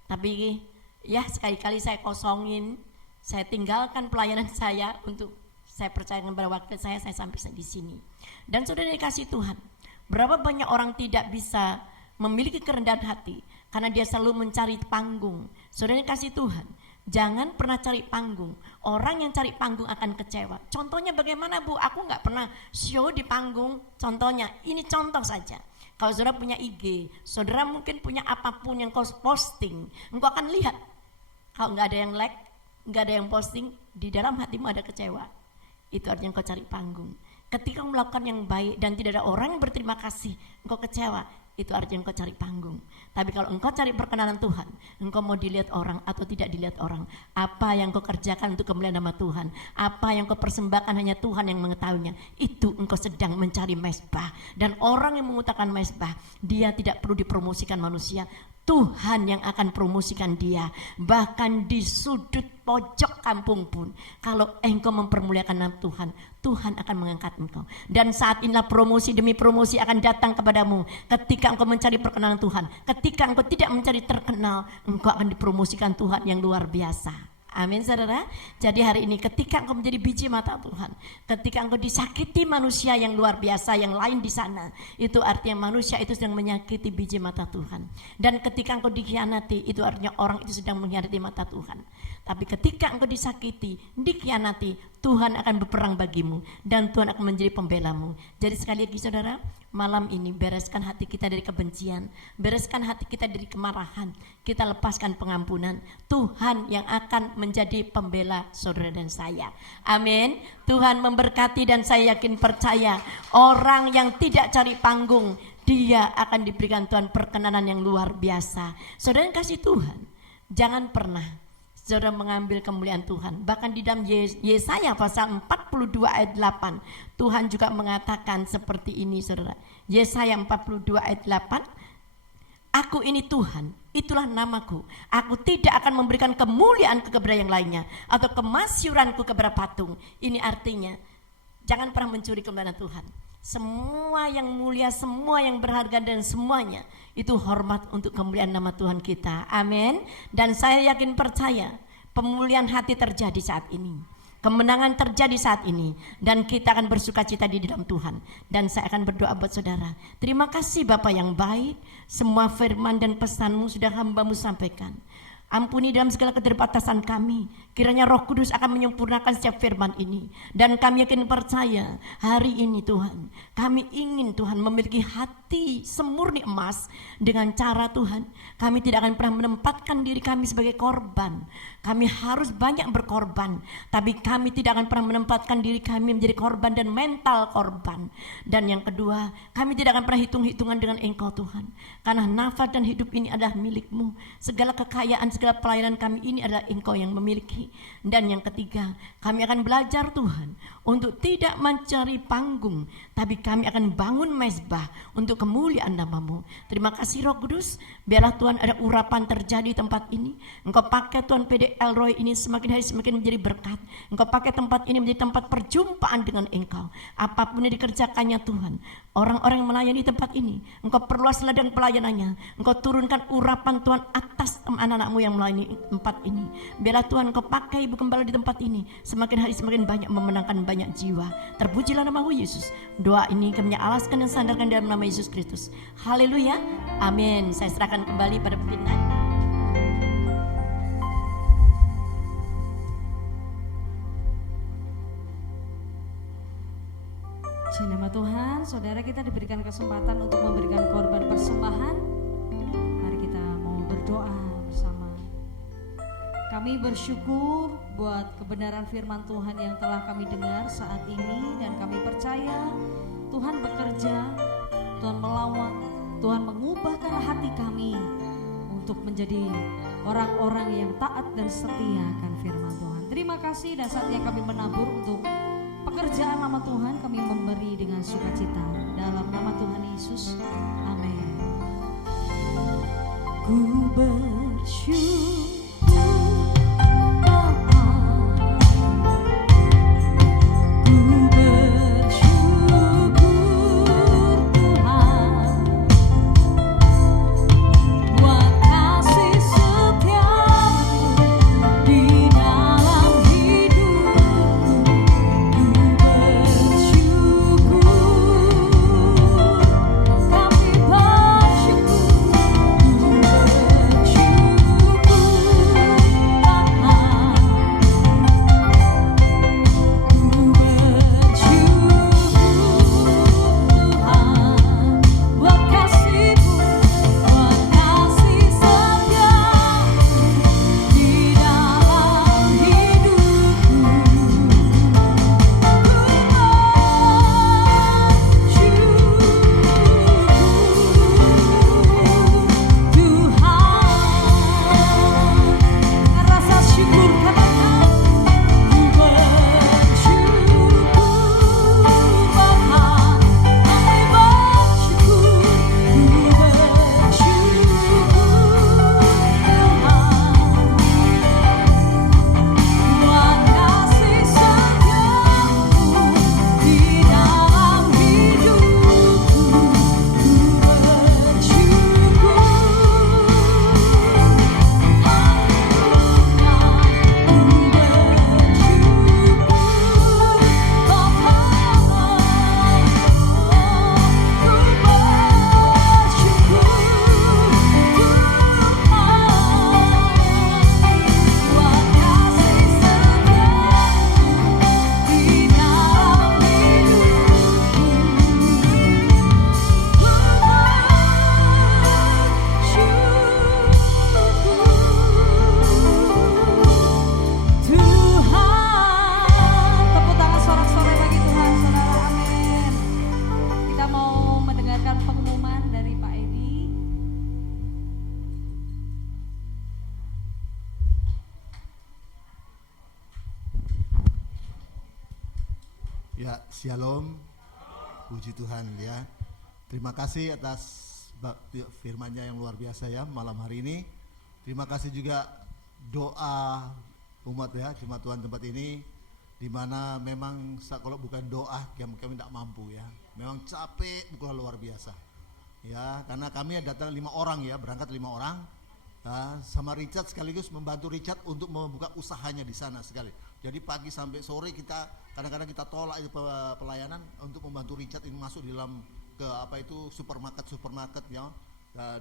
Tapi ya sekali-kali saya kosongin, saya tinggalkan pelayanan saya untuk saya percaya kepada waktu saya sampai di sini. Dan saudara dikasih Tuhan, berapa banyak orang tidak bisa memiliki kerendahan hati karena dia selalu mencari panggung. Saudara kasih Tuhan, jangan pernah cari panggung. Orang yang cari panggung akan kecewa. Contohnya bagaimana Bu? Aku nggak pernah show di panggung. Contohnya, ini contoh saja. Kalau saudara punya IG, saudara mungkin punya apapun yang kau posting, engkau akan lihat. Kalau nggak ada yang like, nggak ada yang posting, di dalam hatimu ada kecewa. Itu artinya engkau cari panggung. Ketika melakukan yang baik dan tidak ada orang yang berterima kasih, engkau kecewa. itu artinya engkau cari panggung. Tapi kalau engkau cari perkenanan Tuhan, engkau mau dilihat orang atau tidak dilihat orang, apa yang engkau kerjakan untuk kemuliaan nama Tuhan, apa yang engkau persembahkan hanya Tuhan yang mengetahuinya, itu engkau sedang mencari mezbah. Dan orang yang mengutamakan mezbah, dia tidak perlu dipromosikan manusia, Tuhan yang akan promosikan dia. Bahkan di sudut pojok kampung pun, kalau engkau mempermuliakan nama Tuhan, Tuhan akan mengangkat engkau. Dan saat inilah promosi demi promosi akan datang kepadamu. Ketika engkau mencari perkenanan Tuhan, ketika engkau tidak mencari terkenal, engkau akan dipromosikan Tuhan yang luar biasa. Amin saudara. Jadi hari ini ketika engkau menjadi biji mata Tuhan, ketika engkau disakiti manusia yang luar biasa yang lain di sana, itu artinya manusia itu sedang menyakiti biji mata Tuhan. Dan ketika engkau dikhianati, itu artinya orang itu sedang mengkhianati mata Tuhan. Tapi ketika engkau disakiti, dikhianati, Tuhan akan berperang bagimu dan Tuhan akan menjadi pembelamu. Jadi sekali lagi saudara, malam ini bereskan hati kita dari kebencian, bereskan hati kita dari kemarahan, kita lepaskan pengampunan. Tuhan yang akan menjadi pembela saudara dan saya. Amin. Tuhan memberkati dan saya yakin percaya orang yang tidak cari panggung, dia akan diberikan Tuhan perkenanan yang luar biasa. Saudara yang kasih Tuhan, jangan pernah saudara mengambil kemuliaan Tuhan. Bahkan di dalam Yesaya pasal 42 ayat 8, Tuhan juga mengatakan seperti ini saudara. Yesaya 42 ayat 8, aku ini Tuhan, itulah namaku. Aku tidak akan memberikan kemuliaan kepada yang lainnya atau kemasyuranku kepada patung. Ini artinya jangan pernah mencuri kemuliaan Tuhan. Semua yang mulia, semua yang berharga dan semuanya itu hormat untuk kemuliaan nama Tuhan kita. Amin. Dan saya yakin percaya pemulihan hati terjadi saat ini, kemenangan terjadi saat ini, dan kita akan bersukacita di dalam Tuhan. Dan saya akan berdoa buat saudara. Terima kasih Bapa yang baik, semua firman dan pesanmu sudah hamba-Mu sampaikan. Ampuni dalam segala keterbatasan kami. Kiranya Roh Kudus akan menyempurnakan setiap firman ini. Dan kami yakin percaya hari ini Tuhan, kami ingin Tuhan memiliki hati semurni emas. Dengan cara Tuhan, kami tidak akan pernah menempatkan diri kami sebagai korban. Kami harus banyak berkorban, tapi kami tidak akan pernah menempatkan diri kami menjadi korban dan mental korban. Dan yang kedua, kami tidak akan pernah hitung-hitungan dengan Engkau Tuhan, karena nafas dan hidup ini adalah milik-Mu. Segala kekayaan, segala pelayanan kami ini adalah Engkau yang memiliki. Dan yang ketiga, kami akan belajar Tuhan untuk tidak mencari panggung, tapi kami akan bangun mezbah untuk kemuliaan nama-Mu. Terima kasih Roh Kudus, biarlah Tuhan ada urapan terjadi di tempat ini. Engkau pakai Tuhan PD Elroy ini semakin hari semakin menjadi berkat. Engkau pakai tempat ini menjadi tempat perjumpaan dengan Engkau. Apapun yang dikerjakannya Tuhan, orang-orang yang melayani tempat ini, Engkau perluas ladang pelayanannya. Engkau turunkan urapan Tuhan atas anak-anak-Mu yang melayani tempat ini. Biarlah Tuhan Engkau pakai Ibu Gembala di tempat ini, semakin hari semakin banyak memenangkan banyak jiwa. Terpujilah nama-Mu Yesus. Doa ini kami alaskan dan sandarkan dalam nama Yesus Kristus. Haleluya. Amin. Saya serahkan kembali pada pimpinan. Di nama Tuhan, saudara kita diberikan kesempatan untuk memberikan korban persembahan. Mari kita mau berdoa bersama. Kami bersyukur buat kebenaran firman Tuhan yang telah kami dengar saat ini, dan kami percaya Tuhan bekerja, Tuhan melawat, Tuhan mengubahkan hati kami untuk menjadi orang-orang yang taat dan setia akan firman Tuhan. Terima kasih, dan saatnya kami menabur untuk pekerjaan nama Tuhan. Kami memberi dengan sukacita dalam nama Tuhan Yesus. Amin. Ku bersyukur Bapa, ku bersyukur Tuhan buat kasih setiamu di dalam hidupku. Kami bersyukur Ya, shalom. Puji Tuhan ya. Terima kasih atas firman-Nya yang luar biasa ya malam hari ini. Terima kasih juga doa umat ya, jemaat Tuhan tempat ini, di mana memang kalau bukan doa kami tidak mampu ya. Memang capek bukan luar biasa. Ya, karena kami datang 5 orang ya, berangkat 5 orang. Sama Richard sekaligus membantu Richard untuk membuka usahanya di sana sekali. Jadi pagi sampai sore kita kadang-kadang kita tolak itu pelayanan untuk membantu Richard ini masuk di dalam ke supermarket ya.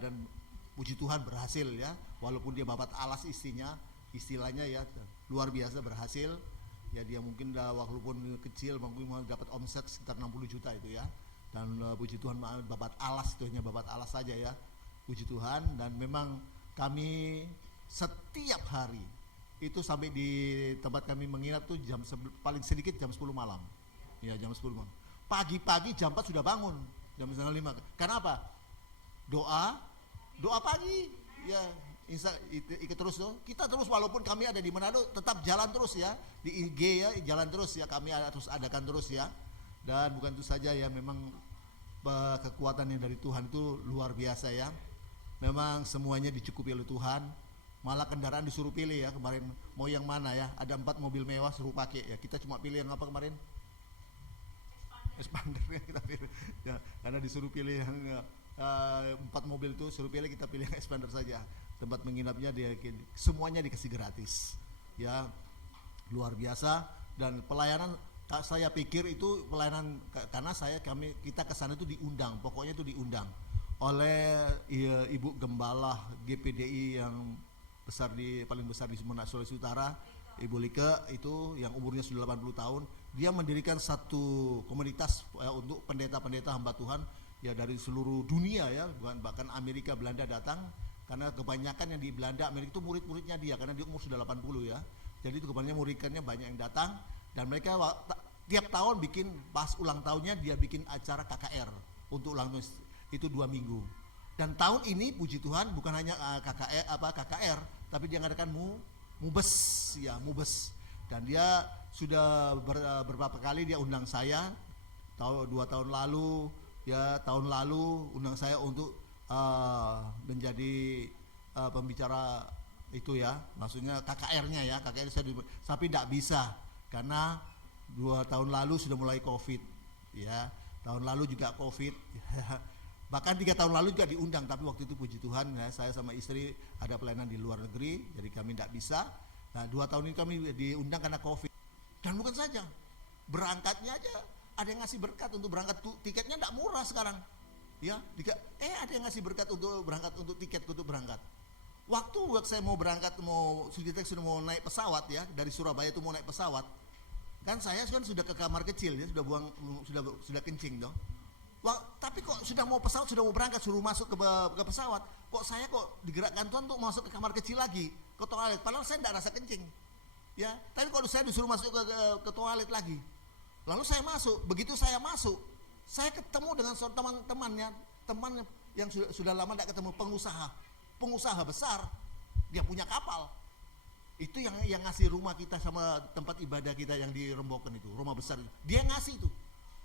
Dan puji Tuhan berhasil ya, walaupun dia babat alas istilahnya ya luar biasa berhasil ya. Dia mungkin walaupun kecil mungkin mau dapat omset sekitar 60 juta itu ya. Dan puji Tuhan babat alas itu hanya babat alas saja ya, puji Tuhan. Dan memang kami setiap hari itu sampai di tempat kami menginap tuh paling sedikit jam 10 malam ya, jam 10 malam. Pagi-pagi jam 4 sudah bangun, jam 5. Karena apa? Doa pagi ya. Ikut terus tuh. Kita terus walaupun kami ada di Manado tetap jalan terus ya, di IG ya jalan terus ya, kami terus adakan terus ya. Dan bukan itu saja ya, memang kekuatan yang dari Tuhan itu luar biasa ya. Memang semuanya dicukupi oleh Tuhan. Malah kendaraan disuruh pilih ya kemarin, mau yang mana ya, ada 4 mobil mewah suruh pakai ya, kita cuma pilih yang apa kemarin? Expander ya kita pilih ya, karena disuruh pilih yang 4 mobil itu suruh pilih, kita pilih yang Expander saja. Tempat menginapnya dia semuanya dikasih gratis ya, luar biasa. Dan pelayanan saya pikir itu pelayanan, karena kita kesana itu diundang, pokoknya itu diundang oleh Ibu Gembala GPDI yang paling besar di Sumeneb, Sulawesi Utara, Ibu Like itu yang umurnya sudah 80 tahun. Dia mendirikan satu komunitas untuk pendeta-pendeta hamba Tuhan ya dari seluruh dunia ya, bahkan Amerika, Belanda datang, karena kebanyakan yang di Belanda, Amerika itu murid-muridnya dia, karena dia umur sudah 80 ya. Jadi itu kebanyakan muridnya banyak yang datang, dan mereka tiap tahun bikin pas ulang tahunnya dia bikin acara KKR untuk ulang tahun itu 2 minggu. Dan tahun ini puji Tuhan bukan hanya KKR, tapi dia ngadakan mubes ya, mubes. Dan dia sudah beberapa kali dia undang saya. 2 tahun lalu ya, tahun lalu undang saya untuk menjadi pembicara itu ya, maksudnya KKR-nya ya, KKR saya tapi tidak bisa karena 2 tahun lalu sudah mulai COVID ya. Tahun lalu juga COVID. Bahkan 3 tahun lalu juga diundang, tapi waktu itu puji Tuhan ya, saya sama istri ada pelayanan di luar negeri, jadi kami tidak bisa. Nah 2 tahun ini kami diundang karena COVID. Dan bukan saja, berangkatnya aja ada yang ngasih berkat untuk berangkat, tiketnya tidak murah sekarang ya. Ada yang ngasih berkat untuk berangkat, untuk tiket untuk berangkat. Waktu saya mau berangkat, sudah mau naik pesawat ya, dari Surabaya itu mau naik pesawat, kan saya kan sudah ke kamar kecil ya, sudah kencing dong. Tapi kok sudah mau berangkat, suruh masuk ke pesawat, kok saya digerakkan Tuhan untuk masuk ke kamar kecil lagi, ke toilet, padahal saya tidak rasa kencing ya. Tapi kalau saya disuruh masuk ke toilet lagi, lalu saya masuk. Begitu saya masuk, saya ketemu dengan teman yang sudah lama tidak ketemu, pengusaha besar, dia punya kapal. Itu yang ngasih rumah kita sama tempat ibadah kita yang di Remboken itu, rumah besar itu. Dia ngasih itu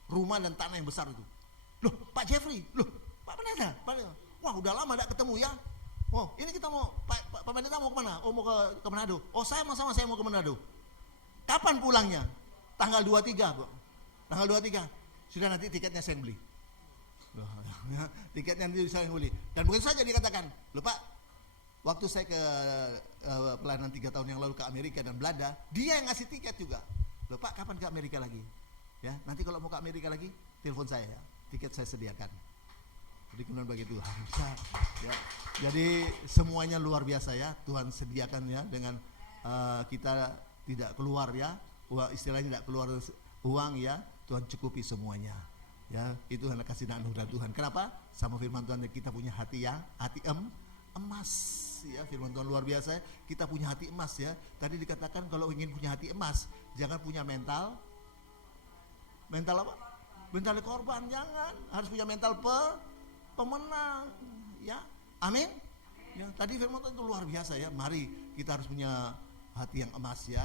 rumah dan tanah yang besar itu. Loh Pak Jeffrey, loh Pak Pendeta, wah udah lama tidak ketemu ya. Oh ini kita mau Pak Pendeta mau kemana? Oh mau ke Manado. Oh saya sama saya mau ke Manado. Kapan pulangnya? Tanggal 23 Pak. Tanggal 23. Sudah, nanti tiketnya saya beli. Loh, tiketnya nanti saya beli. Dan bukan saja dikatakan, loh Pak, waktu saya ke pelayanan 3 tahun yang lalu ke Amerika dan Belanda, dia yang ngasih tiket juga. Loh Pak, kapan ke Amerika lagi? Ya, nanti kalau mau ke Amerika lagi, telepon saya ya. Tiket saya sediakan. Jadi kemudian bagi Tuhan. Ya. Jadi semuanya luar biasa ya. Tuhan sediakan ya, dengan kita tidak keluar ya. Istilahnya tidak keluar uang ya. Tuhan cukupi semuanya. Ya, itu anak kasih dan anugerah Tuhan. Kenapa? Sama firman Tuhan, kita punya hati emas ya. Firman Tuhan luar biasa. Kita punya hati emas ya. Tadi dikatakan kalau ingin punya hati emas, jangan punya mental apa? Mental korban, jangan. Harus punya mental pemenang ya. Amin. Ya, tadi firman Tuhan itu luar biasa ya. Mari kita harus punya hati yang emas ya.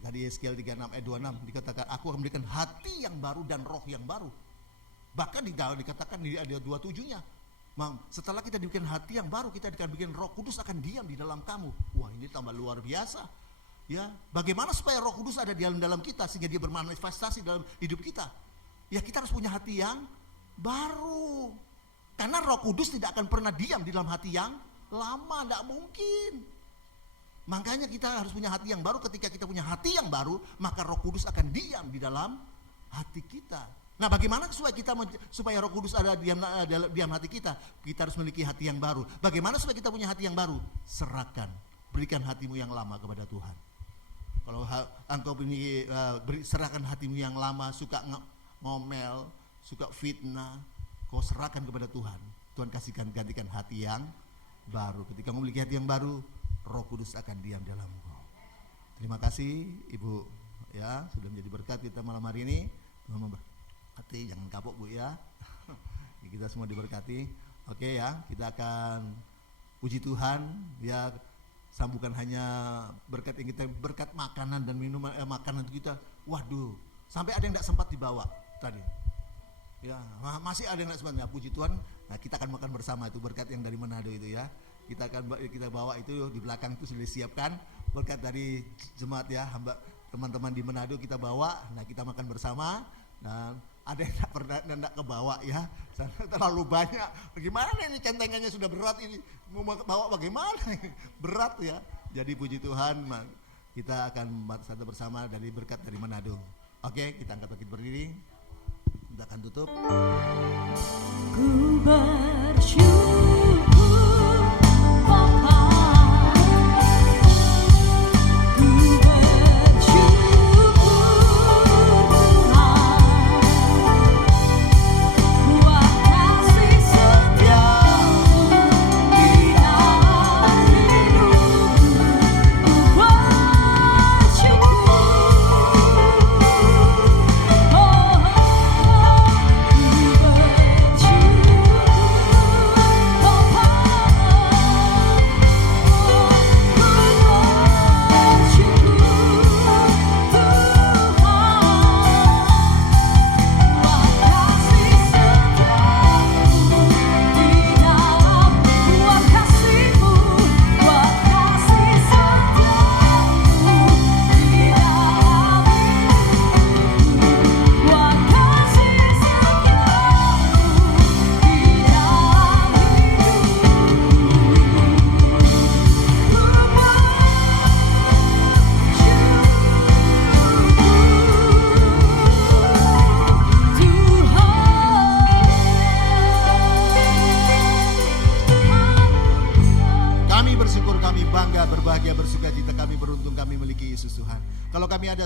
Tadi Yeskiel 36 ayat 26 dikatakan, aku akan memberikan hati yang baru dan roh yang baru. Bahkan dikatakan di ayat 27-nya, setelah kita diberikan hati yang baru, kita akan bikin Roh Kudus akan diam di dalam kamu. Wah, ini tambah luar biasa. Ya, bagaimana supaya Roh Kudus ada di dalam kita sehingga dia bermanifestasi dalam hidup kita? Ya, kita harus punya hati yang baru. Karena Roh Kudus tidak akan pernah diam di dalam hati yang lama, tidak mungkin. Makanya kita harus punya hati yang baru. Ketika kita punya hati yang baru, maka Roh Kudus akan diam di dalam hati kita. Nah, bagaimana supaya Roh Kudus ada diam hati kita? Kita harus memiliki hati yang baru. Bagaimana supaya kita punya hati yang baru? Serahkan, berikan hatimu yang lama kepada Tuhan. Kalau engkau serahkan hatimu yang lama, suka ngomel, suka fitnah, kau serahkan kepada Tuhan. Tuhan gantikan hati yang baru. Ketika kau memiliki hati yang baru, Roh Kudus akan diam dalammu. Terima kasih Ibu ya, sudah menjadi berkat kita malam hari ini. Hati jangan kapok Bu ya. Kita semua diberkati. Oke ya, kita akan puji Tuhan ya. Bukan hanya berkat yang kita, berkat makanan dan minuman, makanan kita. Waduh, sampai ada yang tidak sempat dibawa tadi. Ya, masih ada yang tidak sempat. Ya, puji Tuhan. Nah, kita akan makan bersama itu berkat yang dari Manado itu ya. Kita bawa itu di belakang itu sudah disiapkan berkat dari jemaat ya, hamba teman-teman di Manado kita bawa. Nah, kita makan bersama. Dan ada yang tidak kebawa ya, terlalu banyak. Bagaimana ini centengannya sudah berat ini, mau bawa bagaimana? Berat ya. Jadi puji Tuhan, kita akan satu bersama dari berkat dari Manado. Oke, kita angkat bangkit berdiri. Kita akan tutup. Ku bersyukur Bapa.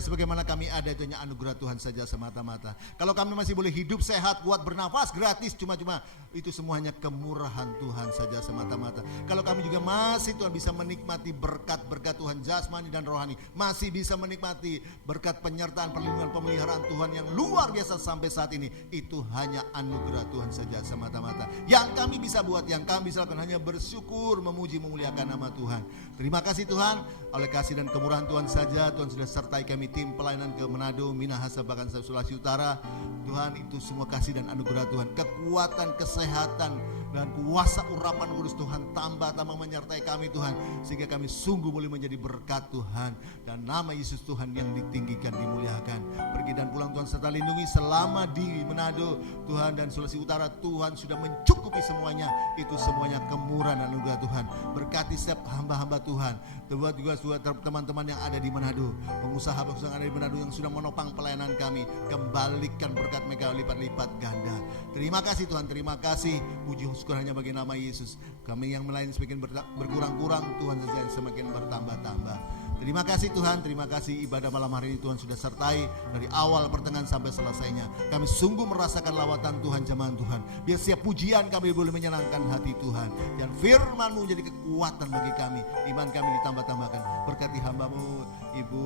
Sebagaimana kami ada, itu hanya anugerah Tuhan saja semata-mata. Kalau kami masih boleh hidup sehat, kuat, bernafas, gratis, cuma-cuma, itu semua hanya kemurahan Tuhan saja semata-mata. Kalau kami juga masih Tuhan bisa menikmati berkat-berkat Tuhan jasmani dan rohani, masih bisa menikmati berkat penyertaan, perlindungan, pemeliharaan Tuhan yang luar biasa sampai saat ini, itu hanya anugerah Tuhan saja semata-mata. Yang kami bisa buat, yang kami bisa lakukan hanya bersyukur, memuji, memuliakan nama Tuhan. Terima kasih Tuhan, oleh kasih dan kemurahan Tuhan saja Tuhan sudah sertai kami tim pelayanan ke Manado, Minahasa, bahkan Sulawesi Utara. Tuhan, itu semua kasih dan anugerah Tuhan, kekuatan, kesehatan dan kuasa urapan kudus Tuhan tambah menyertai kami Tuhan, sehingga kami sungguh boleh menjadi berkat Tuhan, dan nama Yesus Tuhan yang ditinggikan, dimuliakan. Pergi dan pulang Tuhan serta lindungi selama di Manado Tuhan dan Sulawesi Utara. Tuhan sudah mencukupi semuanya, itu semuanya kemurahan dan anugerah Tuhan. Berkati setiap hamba-hamba Tuhan, buat juga teman-teman yang ada di Manado, pengusaha-pengusaha yang ada di Manado yang sudah menopang pelayanan kami, kembalikan berkat mereka lipat-lipat ganda. Terima kasih Tuhan, terima kasih. Puji syukur hanya bagi nama Yesus. Kami yang melayani semakin berkurang-kurang, Tuhan saja semakin bertambah-tambah. Terima kasih Tuhan, terima kasih ibadah malam hari ini Tuhan sudah sertai dari awal pertengahan sampai selesainya. Kami sungguh merasakan lawatan Tuhan, jemaat Tuhan. Biar setiap pujian kami boleh menyenangkan hati Tuhan. Dan firman-Mu menjadi kekuatan bagi kami. Iman kami ditambah-tambahkan. Berkati hamba-Mu Ibu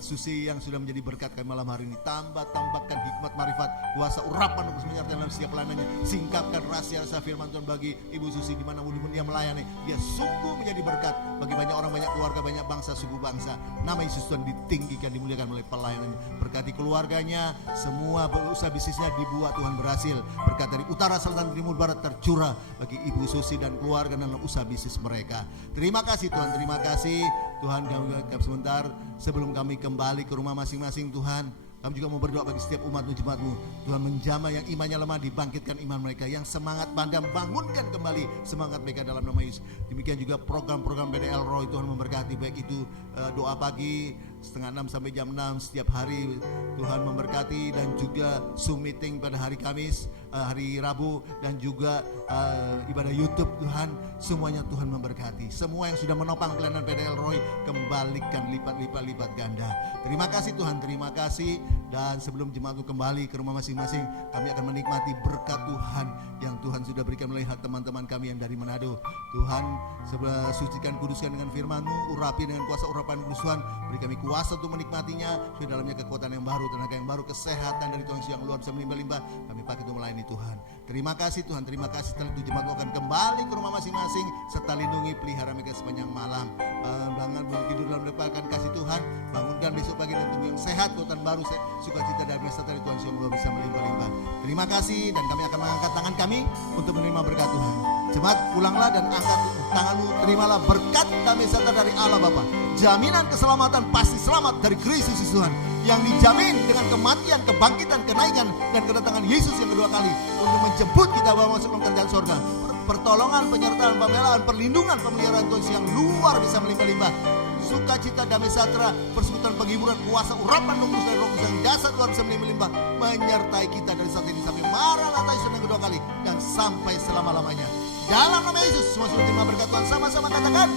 Susi yang sudah menjadi berkat kami malam hari ini. Tambahkan hikmat marifat, kuasa urapan untuk menyertai dalam setiap pelayanannya. Singkapkan rahasia firman Tuhan bagi Ibu Susi di mana dia melayani. Dia sungguh menjadi berkat bagi banyak orang, banyak keluarga, banyak banyak bangsa suku bangsa. Nama Yesus Tuhan ditinggikan, dimuliakan oleh pelayanannya. Berkati keluarganya, semua usaha bisnisnya dibuat Tuhan berhasil. Berkat dari utara, selatan, timur, barat tercurah bagi Ibu Susi dan keluarga dalam usaha bisnis mereka. Terima kasih Tuhan, terima kasih Tuhan. Kami sebentar sebelum kami kembali ke rumah masing-masing Tuhan, kami juga mau berdoa bagi setiap umat-Mu, jemaat-Mu. Tuhan menjamah yang imannya lemah, dibangkitkan iman mereka. Yang semangat padam, bangunkan kembali semangat mereka dalam nama Yesus. Demikian juga program-program BDL Roy, Tuhan memberkati. Baik itu doa pagi setengah 6 sampai jam 6 setiap hari, Tuhan memberkati. Dan juga Zoom meeting pada hari Kamis, hari Rabu, dan juga ibadah YouTube. Tuhan, semuanya Tuhan memberkati. Semua yang sudah menopang pelayanan BDL Roy, kembalikan lipat ganda. Terima kasih Tuhan, terima kasih. Dan sebelum jemaatku kembali ke rumah masing-masing, kami akan menikmati berkat Tuhan yang Tuhan sudah berikan melihat teman-teman kami yang dari Manado. Tuhan, sucikan, kuduskan dengan firman-Mu, urapi dengan kuasa urapan kudus Tuhan. Beri kami kuasa untuk menikmatinya. Di dalamnya kekuatan yang baru, tenaga yang baru, kesehatan dari Tuhan yang luar biasa melimpah-limpah. Kami pakai untuk melayani Tuhan. Terima kasih Tuhan, terima kasih. Setelah itu jemaat akan kembali ke rumah masing-masing, serta lindungi, pelihara mereka sepanjang malam. Jangan tidur dalam lepaskan kasih Tuhan. Bangunkan besok pagi dan tubuh yang sehat, kekuatan baru, sukacita dan berserta dari Tuhan yang luar biasa melimpah-limpah. Terima kasih, dan kami akan mengangkat tangan kami untuk menerima berkat Tuhan. Jemaat, pulanglah dan angkat tanganmu, terimalah berkat damai sejahtera dari Allah Bapa. Jaminan keselamatan, pasti selamat dari Kristus Tuhan, yang dijamin dengan kematian, kebangkitan, kenaikan, dan kedatangan Yesus yang kedua kali untuk menjemput kita bawa masuk ke kerajaan sorga. Pertolongan, penyertaan, pembelaan, perlindungan, pemeliharaan Tuhan yang luar biasa melimpah-limpah. Sukacita, damai sejahtera, persekutuan, penghiburan, kuasa, urapan Roh Kudus dan Roh Kudus yang dasar luar biasa melimpah menyertai kita dari saat ini sampai Maranatha Yesus yang kedua kali dan sampai selama-lamanya. Dalam nama Yesus, semua sudah terima berkat Tuhan, sama-sama katakan.